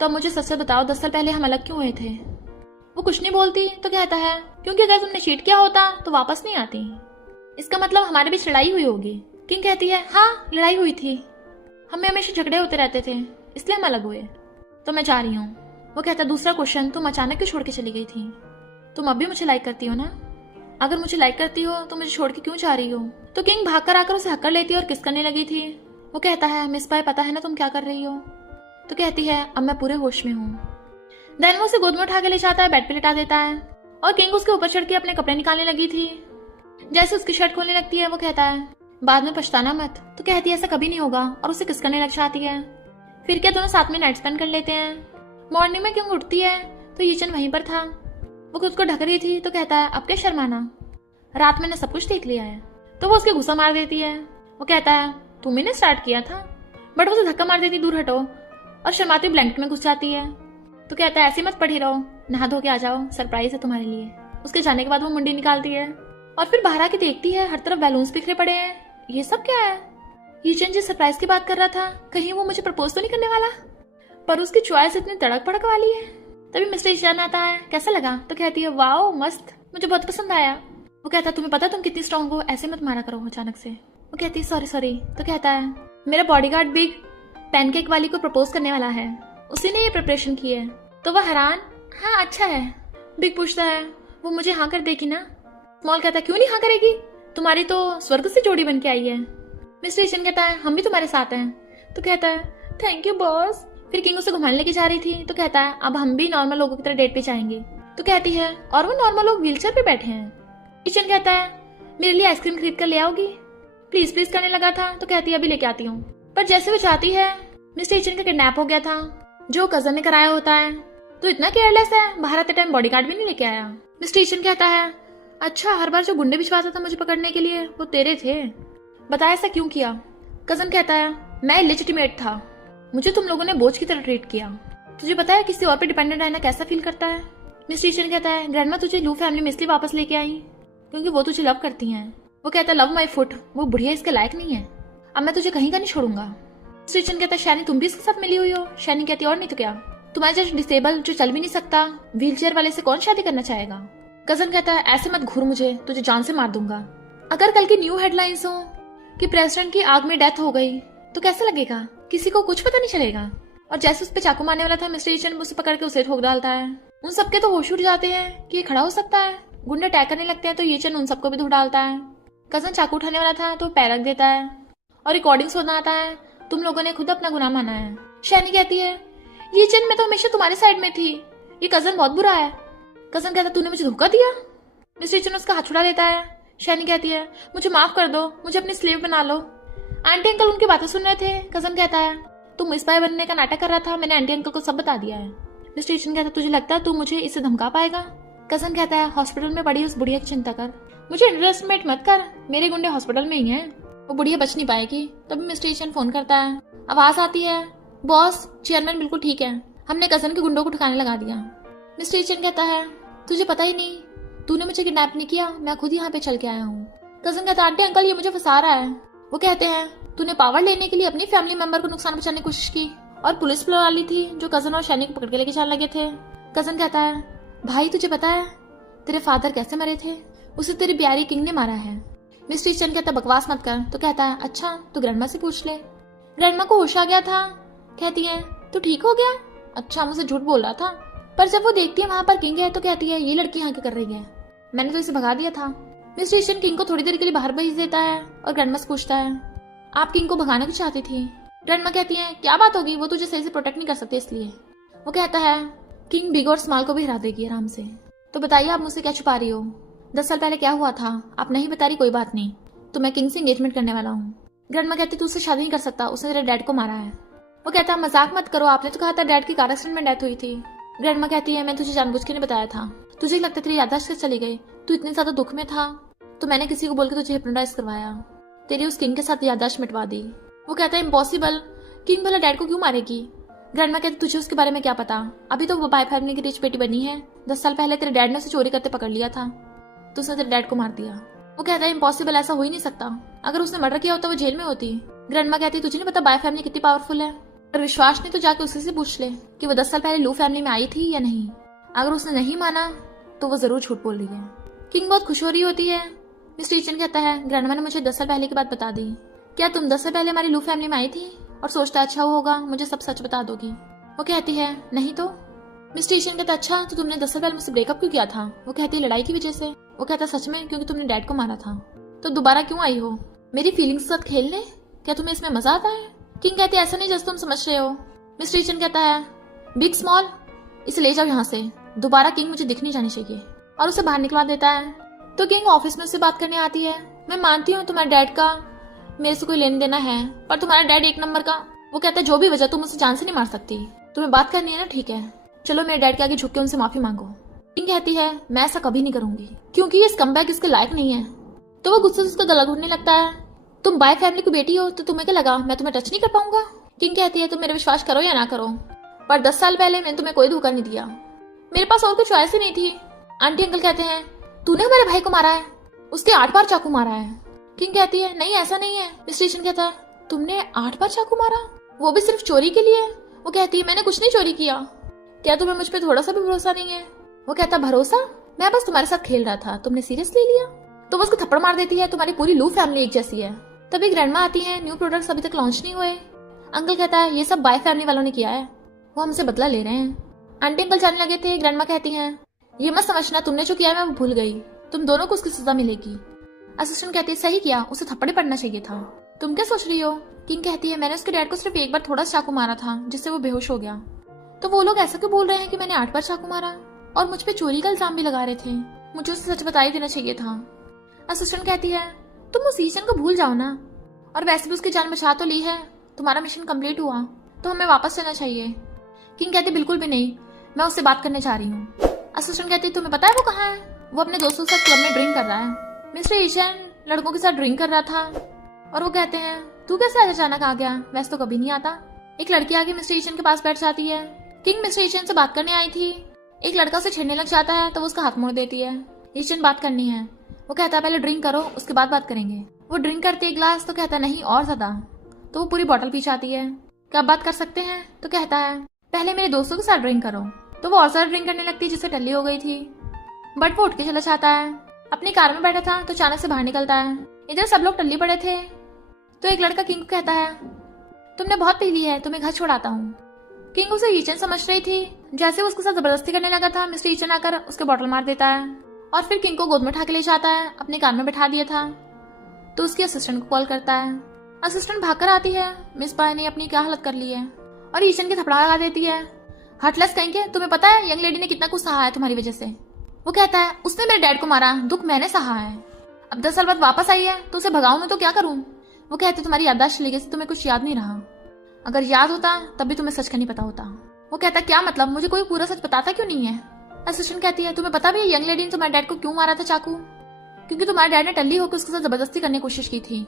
तो अब मुझे सच से बताओ 10 साल पहले हम अलग क्यों हुए थे? वो कुछ नहीं बोलती। तो कहता है क्योंकि अगर तुमने चीट किया होता तो वापस नहीं आती, इसका मतलब हमारे बीच लड़ाई हुई होगी। किंग कहती है हाँ लड़ाई हुई थी, हमें हमेशा झगड़े होते रहते थे इसलिए हम अलग हुए। तो मैं जा रही हूँ। वो कहता दूसरा क्वेश्चन, तुम अचानक क्यों छोड़ के चली गई थी? तुम अब भी मुझे लाइक करती हो ना? अगर मुझे लाइक करती हो तो मुझे छोड़ के क्यों जा रही हो? तो किंग भाग कर आकर उसे हक कर लेती है और किस करने लगी थी। वो कहता है मिस पाई पता है ना तुम क्या कर रही हो? तो कहती है अब मैं पूरे होश में हूँ। देन वो उसे गोद में उठा के ले जाता है, बेड पे लिटा देता है और किंग उसके ऊपर चढ़ के अपने कपड़े निकालने लगी थी। जैसे उसकी शर्ट खोलने लगती है वो कहता है बाद में पछताना मत। तो कहती है ऐसा कभी नहीं होगा और उसे किस करने लग जाती है। फिर क्या दोनों साथ में नाइट स्पेंड कर लेते हैं। मॉर्निंग में किंग उठती है तो ईशन वहीं पर था, वो खुद को ढक रही थी। तो कहता है अब क्या शर्माना, रात मैंने सब कुछ देख लिया है। तो वो उसके गुस्सा मार देती है। वो कहता है तुम ही ने स्टार्ट किया था, बट वो उसे धक्का मार देती दूर हटो और शर्माती ब्लैंकेट में घुस जाती है। तो कहता है ऐसे मत पड़ी रहो, नहा धो के आ जाओ, सरप्राइज है तुम्हारे लिए। उसके जाने के बाद वो मुंडी निकालती है और फिर बाहर आके देखती है हर तरफ बैलून्स बिखरे पड़े हैं। ये सब क्या है? ईशन जिस सरप्राइज की बात कर रहा था, कहीं वो मुझे प्रपोज तो नहीं करने वाला? पर उसकी चॉइस इतनी तड़क भड़क वाली है। तभी मिस्टर ईशन आता है, कैसा लगा? तो कहती है वाओ मस्त, मुझे बहुत पसंद आया। वो कहता है तुम्हें पता तुम कितनी स्ट्रांग हो, ऐसे मत मारा करो अचानक से। वो कहती है सॉरी सॉरी। तो कहता है मेरा बॉडीगार्ड बिग पैनकेक वाली को प्रपोज करने वाला है, उसी ने ये प्रिपरेशन की है। तो वह हैरान, हाँ अच्छा है। बिग पूछता है वो मुझे हाँ कर देगी ना? स्मॉल कहता है क्यों नहीं हाँ करेगी, तुम्हारी तो स्वर्ग से जोड़ी बन के आई है। मिस्टर ईशन कहता है हम भी तुम्हारे साथ हैं। तो कहता है थैंक यू बॉस, फिर किंग उसे घुमाने लेके जा रही थी तो कहता है अब हम भी नॉर्मल लोगों की तरह डेट पे जाएंगे। तो कहती है और वो नॉर्मल लोग व्हीलचेयर पे बैठे हैं। ईचन कहता है मेरे लिए आइसक्रीम खरीद कर ले आओगी, प्लीज प्लीज करने लगा था। तो कहती है अभी लेके आती हूँ। पर जैसे वो चाहती है मिस्टर ईचन का किडनैप हो गया था जो कजन ने कराया होता है, तो इतना केयरलेस है, बाहर आते टाइम बॉडीगार्ड भी नहीं लेके आया। मिस्टर ईचन कहता है अच्छा हर बार जो गुंडे भिजवाता था मुझे पकड़ने के लिए वो तेरे थे, बता ऐसा क्यों किया। कजन कहता है मैं इलेजिटिमेट था, मुझे तुम लोगों ने बोझ की तरह ट्रीट किया, तुझे पता है किसी और पे डिपेंडेंट रहना कैसा फील करता है। मिस्टर ईचन कहता है ग्रैंडमा तुझे लू फैमिली में इसलिए वापस लेके आई क्योंकि वो तुझे लव करती हैं। वो कहता है लव माई फुट, वो बुढ़िया इसके लायक नहीं है, अब मैं तुझे कहीं का नहीं छोड़ूंगा। मिस्टर ईचन कहता है शैनी तुम भी इसके साथ मिली हुई हो। शैनी कहती है और नहीं तो क्या, तुम्हारा जैसे डिसेबल जो चल भी नहीं सकता व्हीलचेयर वाले से कौन शादी करना चाहेगा। कजन कहता है ऐसे मत घूर मुझे, तुझे जान से मार दूंगा। अगर कल की न्यू हेडलाइंस हो कि प्रेसिडेंट की आग में डेथ हो गई तो कैसा लगेगा, किसी को कुछ पता नहीं चलेगा। और जैसे उस पे चाकू मारने वाला था मिस्टर ईचन उसे पकड़ के उसे ठोक डालता है। उन सबके तो होश उड़ जाते हैं कि ये खड़ा हो सकता है। गुंडे अटैक करने लगते हैं तो ईचन उन सबको भी धो डालता है। कजन चाकू उठाने वाला था तो पैर रख देता है और रिकॉर्डिंग सुनना आता है तुम लोगों ने खुद अपना गुनाह माना है। शैनी कहती है ईचन मैं तो हमेशा तुम्हारे साइड में थी, ये कजन बहुत बुरा है। कजन कहता तूने मुझे धोखा दिया। मिस्टर ईचन उसका हाथ छुड़ा देता है। शैनी कहती है मुझे माफ कर दो, मुझे अपनी स्लेव बना लो। आंटी अंकल उनकी बातें सुन रहे थे। कजन कहता है तुम स्पाई बनने का नाटक कर रहा था, मैंने आंटी अंकल को सब बता दिया है। मिस्टर ईचन कहता तुझे लगता है तू मुझे इससे धमका पाएगा। कजन कहता है हॉस्पिटल में पड़ी उस बुढ़िया की चिंता कर, मुझे अंडरएस्टिमेट मत कर, मेरे गुंडे हॉस्पिटल में ही हैं, वो बुढ़िया बच नहीं पाएगी। तभी मिस्टर ईचन फोन करता है, आवाज आती है बॉस चेयरमैन बिल्कुल ठीक है, हमने कजन के गुंडों को ठिकाने लगा दिया। मिस्टर ईचन कहता है तुझे पता ही नहीं, तूने मुझे किडनैप नहीं किया, मैं खुद यहाँ पे चल के आया हूँ। कजन कहता आंटी अंकल ये मुझे फंसा रहा है। वो कहते हैं तूने पावर लेने के लिए अपनी फैमिली मेंबर को नुकसान पहुंचाने की कोशिश की और पुलिस बुला ली थी जो कजन और शैनी को पकड़ के लेके जाने लगे थे। कजन कहता है भाई तुझे पता है तेरे फादर कैसे मरे थे, उसे तेरी प्यारी किंग ने मारा है। मिस्टर ईचन कहता बकवास मत कर। तो कहता है अच्छा तो ग्रैंडमा से पूछ ले। ग्रैंडमा को होश आ गया था। कहती है तू ठीक हो गया, अच्छा मुझे झूठ बोल रहा था। पर जब वो देखती है वहां पर किंग है तो कहती है ये लड़की यहाँ क्या कर रही है, मैंने तो इसे भगा दिया था। मिस्टर ईचन किंग को थोड़ी देर के लिए बाहर भेज देता है और ग्रैंडमा से पूछता है आप किंग को भगाना क्यों चाहती थी। ग्रैंडमा कहती है क्या बात होगी, वो तुझे सही से प्रोटेक्ट नहीं कर सकते इसलिए। वो कहता है किंग बिग और स्मॉल को भी हरा देगी आराम से। तो बताइए आप मुझसे क्या छुपा रही हो, 10 साल पहले क्या हुआ था आप नहीं बता रही, कोई बात नहीं, तो मैं किंग से एंगेजमेंट करने वाला हूँ। ग्रैंडमा कहती तू उससे शादी नहीं कर सकता, उसने तेरे डैड को मारा है। वो कहता है मजाक मत करो, आपने तो कहा था डैड की कार एक्सीडेंट में डेथ हुई थी। ग्रैंडमा कहती है मैं तुझे जानबूझ के नहीं बताया था, तुझे लगता तेरी याददाश्त से चली गई, तू इतने ज्यादा दुख में था तो मैंने किसी को बोल के तुझे हिप्नोटाइज करवाया, तेरी उस किंग के साथ याददाश्त मिटवा दी। वो कहता है इम्पॉसिबल, किंग भला डैड को क्यों मारेगी। ग्रैंडमा कहती तुझे उसके बारे में क्या पता, अभी तो वो बाय फैमिली की रिच बेटी बनी है, 10 साल पहले तेरे डैड ने उसे चोरी करते पकड़ लिया था तो उसने तेरे डैड को मार दिया। वो कहता है इम्पॉसिबल, ऐसा हो ही नहीं सकता, अगर उसने मर्डर किया होता वो जेल में होती। ग्रैंडमा कहती तुझे नहीं पता बाय फैमिली कितनी पावरफुल है, अगर विश्वास नहीं तो जाके उसी से पूछ ले कि वो 10 साल पहले लू फैमिली में आई थी या नहीं। अगर उसने नहीं माना तो वो जरूर झूठ बोल रही है। किंग बहुत खुश हो रही होती है। मिस्टर ईचन कहता है ग्रैंडमा ने मुझे 10 साल पहले की बात बता दी, क्या तुम 10 साल पहले हमारी लू फैमिली में आई थी और सोचता अच्छा होगा मुझे सब सच बता दोगी। वो कहती है नहीं तो। मिस्टर ईचन कहता अच्छा तो तुमने 10 साल पहले मुझसे ब्रेकअप क्यों किया था। वो कहती है लड़ाई की वजह से। वो कहता सच में, क्योंकि तुमने डैड को मारा था। तो दोबारा क्यों आई हो, मेरी फीलिंग्स के साथ खेलने, क्या तुम्हें इसमें मजा आता है। किंग कहती है ऐसा नहीं जैसे तुम समझ रहे हो। मिस्टर ईचन कहता है बिग स्मॉल इसे ले जाओ यहाँ से, दोबारा किंग मुझे दिख नहीं जानी चाहिए, और उसे बाहर निकलवा देता है। तो किंग ऑफिस में उससे बात करने आती है। मैं मानती हूँ तुम्हारे डैड का मेरे से कोई लेन देना है, पर तुम्हारा डैड एक नंबर का। वो कहता है जो भी वजह तुम उसे जान से नहीं मार सकती, तुम्हें बात करनी है ना, ठीक है चलो मेरे डैड के आगे झुक के उनसे माफी मांगो। किंग कहती है मैं ऐसा कभी नहीं करूंगी क्योंकि ये स्कमबैग इसके लायक नहीं है। तो वो गुस्से से उसका गला घुटने लगता है। तुम बाय फैमिली की बेटी हो तो तुम्हें क्या लगा मैं तुम्हें टच नहीं कर पाऊंगा। किंग कहती है तुम मेरे विश्वास करो या ना करो, पर 10 साल पहले मैंने तुम्हें कोई धोखा नहीं दिया, मेरे पास और कुछ चॉइस ही नहीं थी। आंटी अंकल कहते हैं तूने हमारे भाई को मारा है, उसके 8 बार चाकू मारा है। किंग कहती है नहीं ऐसा नहीं है। मिस्टर ईचन कहता है तुमने 8 बार चाकू मारा, वो भी सिर्फ चोरी के लिए। वो कहती है मैंने कुछ नहीं चोरी किया, क्या तुम्हें मुझ पर थोड़ा सा भी भरोसा नहीं है। वो कहता भरोसा, मैं बस तुम्हारे साथ खेल रहा था, तुमने सीरियस ले लिया। तो वो उसको थप्पड़ मार देती है तुम्हारी पूरी लू फैमिली एक जैसी है। तभी ग्रैंडमा आती है, न्यू प्रोडक्ट्स अभी तक लॉन्च नहीं हुए। अंकल कहता है ये सब बाय फैमिली वालों ने किया है, वो हमसे बदला ले रहे हैं। आंटी अंकल जाने लगे थे। ग्रैंडमा कहती हैं ये मत समझना तुमने जो किया है मैं वो भूल गई, तुम दोनों को उसकी सजा मिलेगी। असिस्टेंट कहती है सही किया, उसे थप्पड़ पड़ना चाहिए था। तुम क्या सोच रही हो? किंग कहती है मैंने उसके डैड को सिर्फ एक बार थोड़ा चाकू मारा था जिससे वो बेहोश हो गया। तो वो लोग ऐसा क्यों बोल रहे हैं कि मैंने 8 बार चाकू मारा और मुझ पे चोरी का इल्जाम भी लगा रहे थे? मुझे उसे सच बता ही देना चाहिए था। असिस्टेंट कहती है तुम उस ईचन को भूल जाओ ना, और वैसे भी उसकी जान बचा तो ली है, तुम्हारा मिशन कंप्लीट हुआ तो हमें वापस चलना चाहिए। किंग कहती बिल्कुल भी नहीं, मैं उससे बात करने जा रही हूँ। असिस्टेंट कहती तुम्हें पता है वो कहाँ है? वो अपने दोस्तों के साथ क्लब में ड्रिंक कर रहा है। मिस्टर ईचन लड़कों के साथ ड्रिंक कर रहा था। और वो कहते हैं तू कैसे अचानक आ गया, वैसे तो कभी नहीं आता। एक लड़की आके मिस्टर ईचन के पास बैठ जाती है। किंग मिस्टर ईचन से बात करने आई थी। एक लड़का उसे छेड़ने लग जाता है तो वो उसका हाथ मोड़ देती है। ईचन बात करनी है। वो कहता है पहले ड्रिंक करो उसके बाद बात करेंगे। वो ड्रिंक करती है गिलास तो कहता है नहीं और ज्यादा। तो वो पूरी बोतल पी जाती है। क्या बात कर सकते हैं? तो कहता है पहले मेरे दोस्तों के साथ ड्रिंक करो। तो वो और ज्यादा ड्रिंक करने लगती है जिससे टल्ली हो गई थी। बट वो उठ के चला जाता है। अपनी कार में बैठा था तो अचानक से बाहर निकलता है। इधर सब लोग टल्ली पड़े थे। तो एक लड़का किंग को कहता है तुमने बहुत पी ली है, तुम्हें घर छोड़ाता हूँ। किंग उसे ईचन समझ रही थी। जैसे वो उसके साथ जबरदस्ती करने लगा था मिस्टर ईचन आकर उसके बॉटल मार देता है और फिर किंग को गोद में उठा के ले जाता है। अपनी कार में बैठा दिया था तो उसकी असिस्टेंट को कॉल करता है। असिस्टेंट भागकर आती है। मिस पाई ने अपनी क्या हालत कर ली है और ईचन की थपड़ा लगा देती है। हटलेस कहेंगे, तुम्हें पता है यंग लेडी ने कितना कुछ सहा है तुम्हारी वजह से। वो कहता है उसने मेरे डैड को मारा, दुख मैंने सहा है। अब 10 साल बाद वापस आई है तो उसे भगाऊं मैं तो क्या करूं? वो कहते तुम्हारी याददाश्त चली गई, तुम्हें कुछ याद नहीं रहा। अगर याद होता तब भी तुम्हें सच का नहीं पता होता। वो कहता क्या मतलब, मुझे कोई पूरा सच बताता क्यों नहीं है? असिस्टेंट कहती है तुम्हें पता भी है यंग लेडी ने तुम्हारे डैड को क्यों मारा था चाकू? क्योंकि तुम्हारे डैड ने टल्ली होकर उसके साथ जबरदस्ती करने की कोशिश की थी।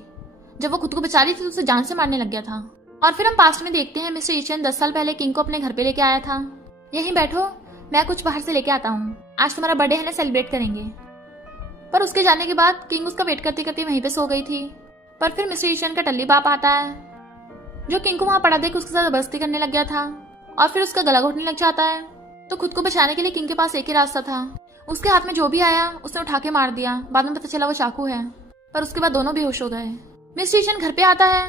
जब वो खुद को बचा रही थी तो उसे जान से मारने लग गया था। और फिर हम पास्ट में देखते हैं मिस्टर ईचन 10 साल पहले किंग को अपने घर पे लेके आया था। यहीं बैठो, मैं कुछ बाहर से लेके आता हूँ, आज तुम्हारा बर्थडे है ना, सेलिब्रेट करेंगे। पर उसके जाने के बाद किंग उसका वेट करते करते वहीं पे सो गई थी। पर फिर मिस्टर ईचन का टल्ली बाप आता है जो किंग को वहां पड़ा देख उसके साथ जबरदस्ती करने लग गया था और फिर उसका गला घोटने लग जाता है। तो खुद को बचाने के लिए किंग के पास एक ही रास्ता था, उसके हाथ में जो भी आया उसने उठा के मार दिया। बाद में पता चला वो चाकू है। पर उसके बाद दोनों बेहोश हो गए। मिस्टर ईचन घर पे आता है।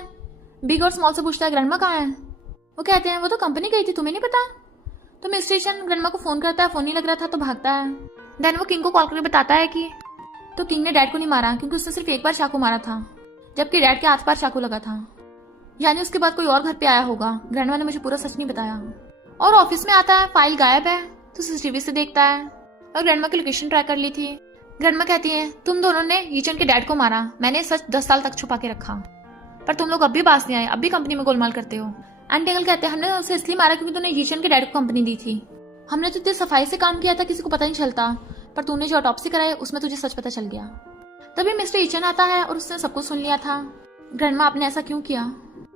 बिग और स्मॉल से पूछता है ग्रैंडमा कहाँ है? वो कहते हैं वो तो कंपनी गई थी, तुम्हें नहीं पता? तो मिस्टर ईचन ग्रैंडमा को फोन करता है, फोन नहीं लग रहा था तो भागता है। देन वो किंग को कॉल करके बताता है कि तो किंग ने डैड को नहीं मारा क्योंकि उसने सिर्फ एक बार चाकू मारा था, जबकि डैड के हाथ पर चाकू लगा था। यानी उसके बाद कोई और घर पे आया होगा। ग्रैंडमा ने मुझे पूरा सच नहीं बताया। और ऑफिस में आता है, फाइल गायब है तो सीसीटीवी से देखता है और ग्रैंडमा की लोकेशन ट्रैक कर ली थी। ग्रैंडमा कहती है तुम दोनों ने ईचन के डैड को मारा, मैंने सच 10 साल तक छुपा के रखा, पर तुम लोग अब भी पास नहीं आए, अब भी कंपनी में गोलमाल करते हो। आंटी अंकल कहते हैं हमने उसे इसलिए मारा क्योंकि तूने ईचन के डैड को कंपनी दी थी। हमने तो इतनी सफाई से काम किया था किसी को पता नहीं चलता, पर तूने जो ऑटोप्सी कराई उसमें तुझे सच पता चल गया। तभी मिस्टर ईचन आता है और उसने सब कुछ सुन लिया था। ग्रैंडमा आपने ऐसा क्यों किया?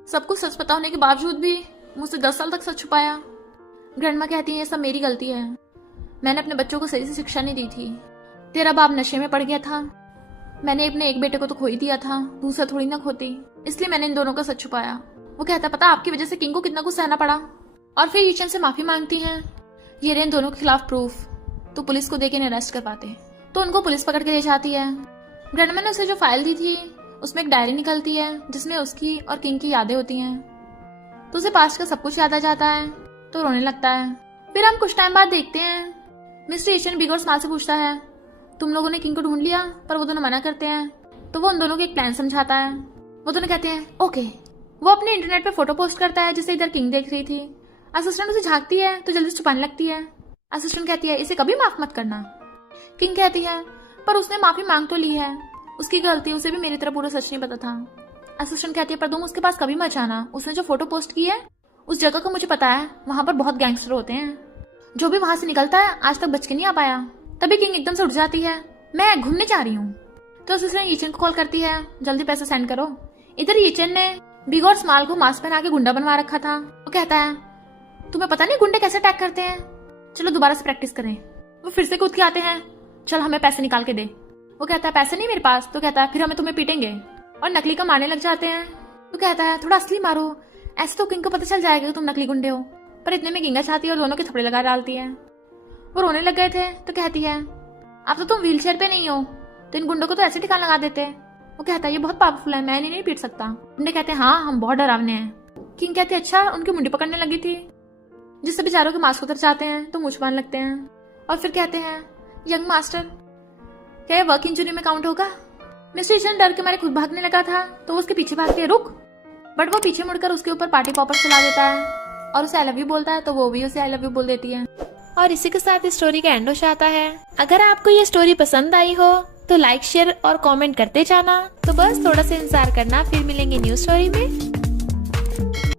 सब कुछ सच पता होने के बावजूद भी मुझसे 10 साल तक सच छुपाया। ग्रैंडमा कहती है ये सब मेरी गलती है, मैंने अपने बच्चों को सही से शिक्षा नहीं दी थी। तेरा बाप नशे में पड़ गया था, मैंने अपने एक बेटे को तो खो ही दिया था, दूसरा थोड़ी ना खोती, इसलिए मैंने इन दोनों का सच छुपाया। वो कहता पता आपकी वजह से किंग को कितना कुछ सहना पड़ा। और फिर ईचन से माफी मांगती हैं। ये रहे इन दोनों के खिलाफ प्रूफ, तो पुलिस को देके अरेस्ट कर पाते। तो उनको पुलिस पकड़ के ले जाती है। ग्रैंडमा ने उसे जो फाइल दी थी उसमें एक डायरी निकलती है जिसमें उसकी और किंग की यादें होती हैं। तो उसे पास्ट का सब कुछ याद आ जाता है तो रोने लगता है। फिर हम कुछ टाइम बाद देखते हैं मिस्टर ईचन बिग और स्मॉल से पूछता है तुम लोगों ने किंग को ढूंढ लिया? पर वो दोनों मना करते हैं। तो वो उन दोनों को एक प्लान समझाता है। वो दोनों कहते हैं ओके। वो अपने इंटरनेट पे फोटो पोस्ट करता है जिसे इधर किंग देख रही थी। असिस्टेंट उसे झांकती है तो जल्दी छुपाने लगती है। असिस्टेंट कहती है इसे कभी माफ मत करना। किंग कहती है पर उसने माफी मांग तो ली है, उसकी गलती, उसे भी मेरी तरह पूरा सच नहीं पता था। असिस्टेंट कहती है पर तुम उसके पास कभी मत जाना, उसने जो फोटो पोस्ट की है उस जगह का मुझे पता है, वहां पर बहुत गैंगस्टर होते हैं, जो भी वहां से निकलता है आज तक बच के नहीं आ पाया। तभी किंग एकदम से उठ जाती है, मैं घूमने जा रही हूँ। तो असिस्टेंट ईचन को कॉल करती है जल्दी पैसा सेंड करो। इधर ईचन ने बिग और स्मॉल को मास्क पहना के गुंडा बनवा रखा था। वो कहता है तुम्हें पता नहीं गुंडे कैसे अटैक करते हैं, चलो दोबारा से प्रैक्टिस करें। वो फिर से कूद के आते हैं, चल हमें पैसे निकाल के दे। वो कहता है पैसे नहीं मेरे पास। तो कहता है फिर हमें तुम्हें पीटेंगे, और नकली का मारने लग जाते हैं। तो कहता है थोड़ा असली मारो, ऐसे तो किंग को पता चल जाएगा कि तुम नकली गुंडे हो। पर इतने में किंगा चाहती है और दोनों के थप्पड़े लगा डालती है। वो रोने लग गए थे तो कहती है अब तो तुम व्हील चेयर पे नहीं हो तो इन गुंडों को तो ऐसे ठिकाना लगा देते। वो कहता है ये बहुत पावरफुल है, मैं इन्हें नहीं पीट सकता। गुंडे कहते हैं हाँ हम बहुत डरावने हैं। किंग कहते हैं अच्छा, उनकी मुंडी पकड़ने लगी थी जिससे बेचारों के मास्क उतर जाते हैं तो मुँह छुपाने लगते हैं। और फिर कहते हैं यंग मास्टर क्या ये वर्क इंजरी में काउंट होगा? मिस्टर ईचन डर के मारे खुद भागने लगा था तो वो उसके पीछे भागती है, रुक। बट वो पीछे मुड़कर उसके ऊपर पार्टी पॉपर चला देता है और उसे आई लव यू बोलता है तो वो भी उसे आई लव यू बोल देती है। और इसी के साथ इस स्टोरी का एंड हो जाता है। अगर आपको ये स्टोरी पसंद आई हो तो लाइक शेयर और कमेंट करते जाना। तो बस थोड़ा सा इंतजार करना, फिर मिलेंगे न्यू स्टोरी में।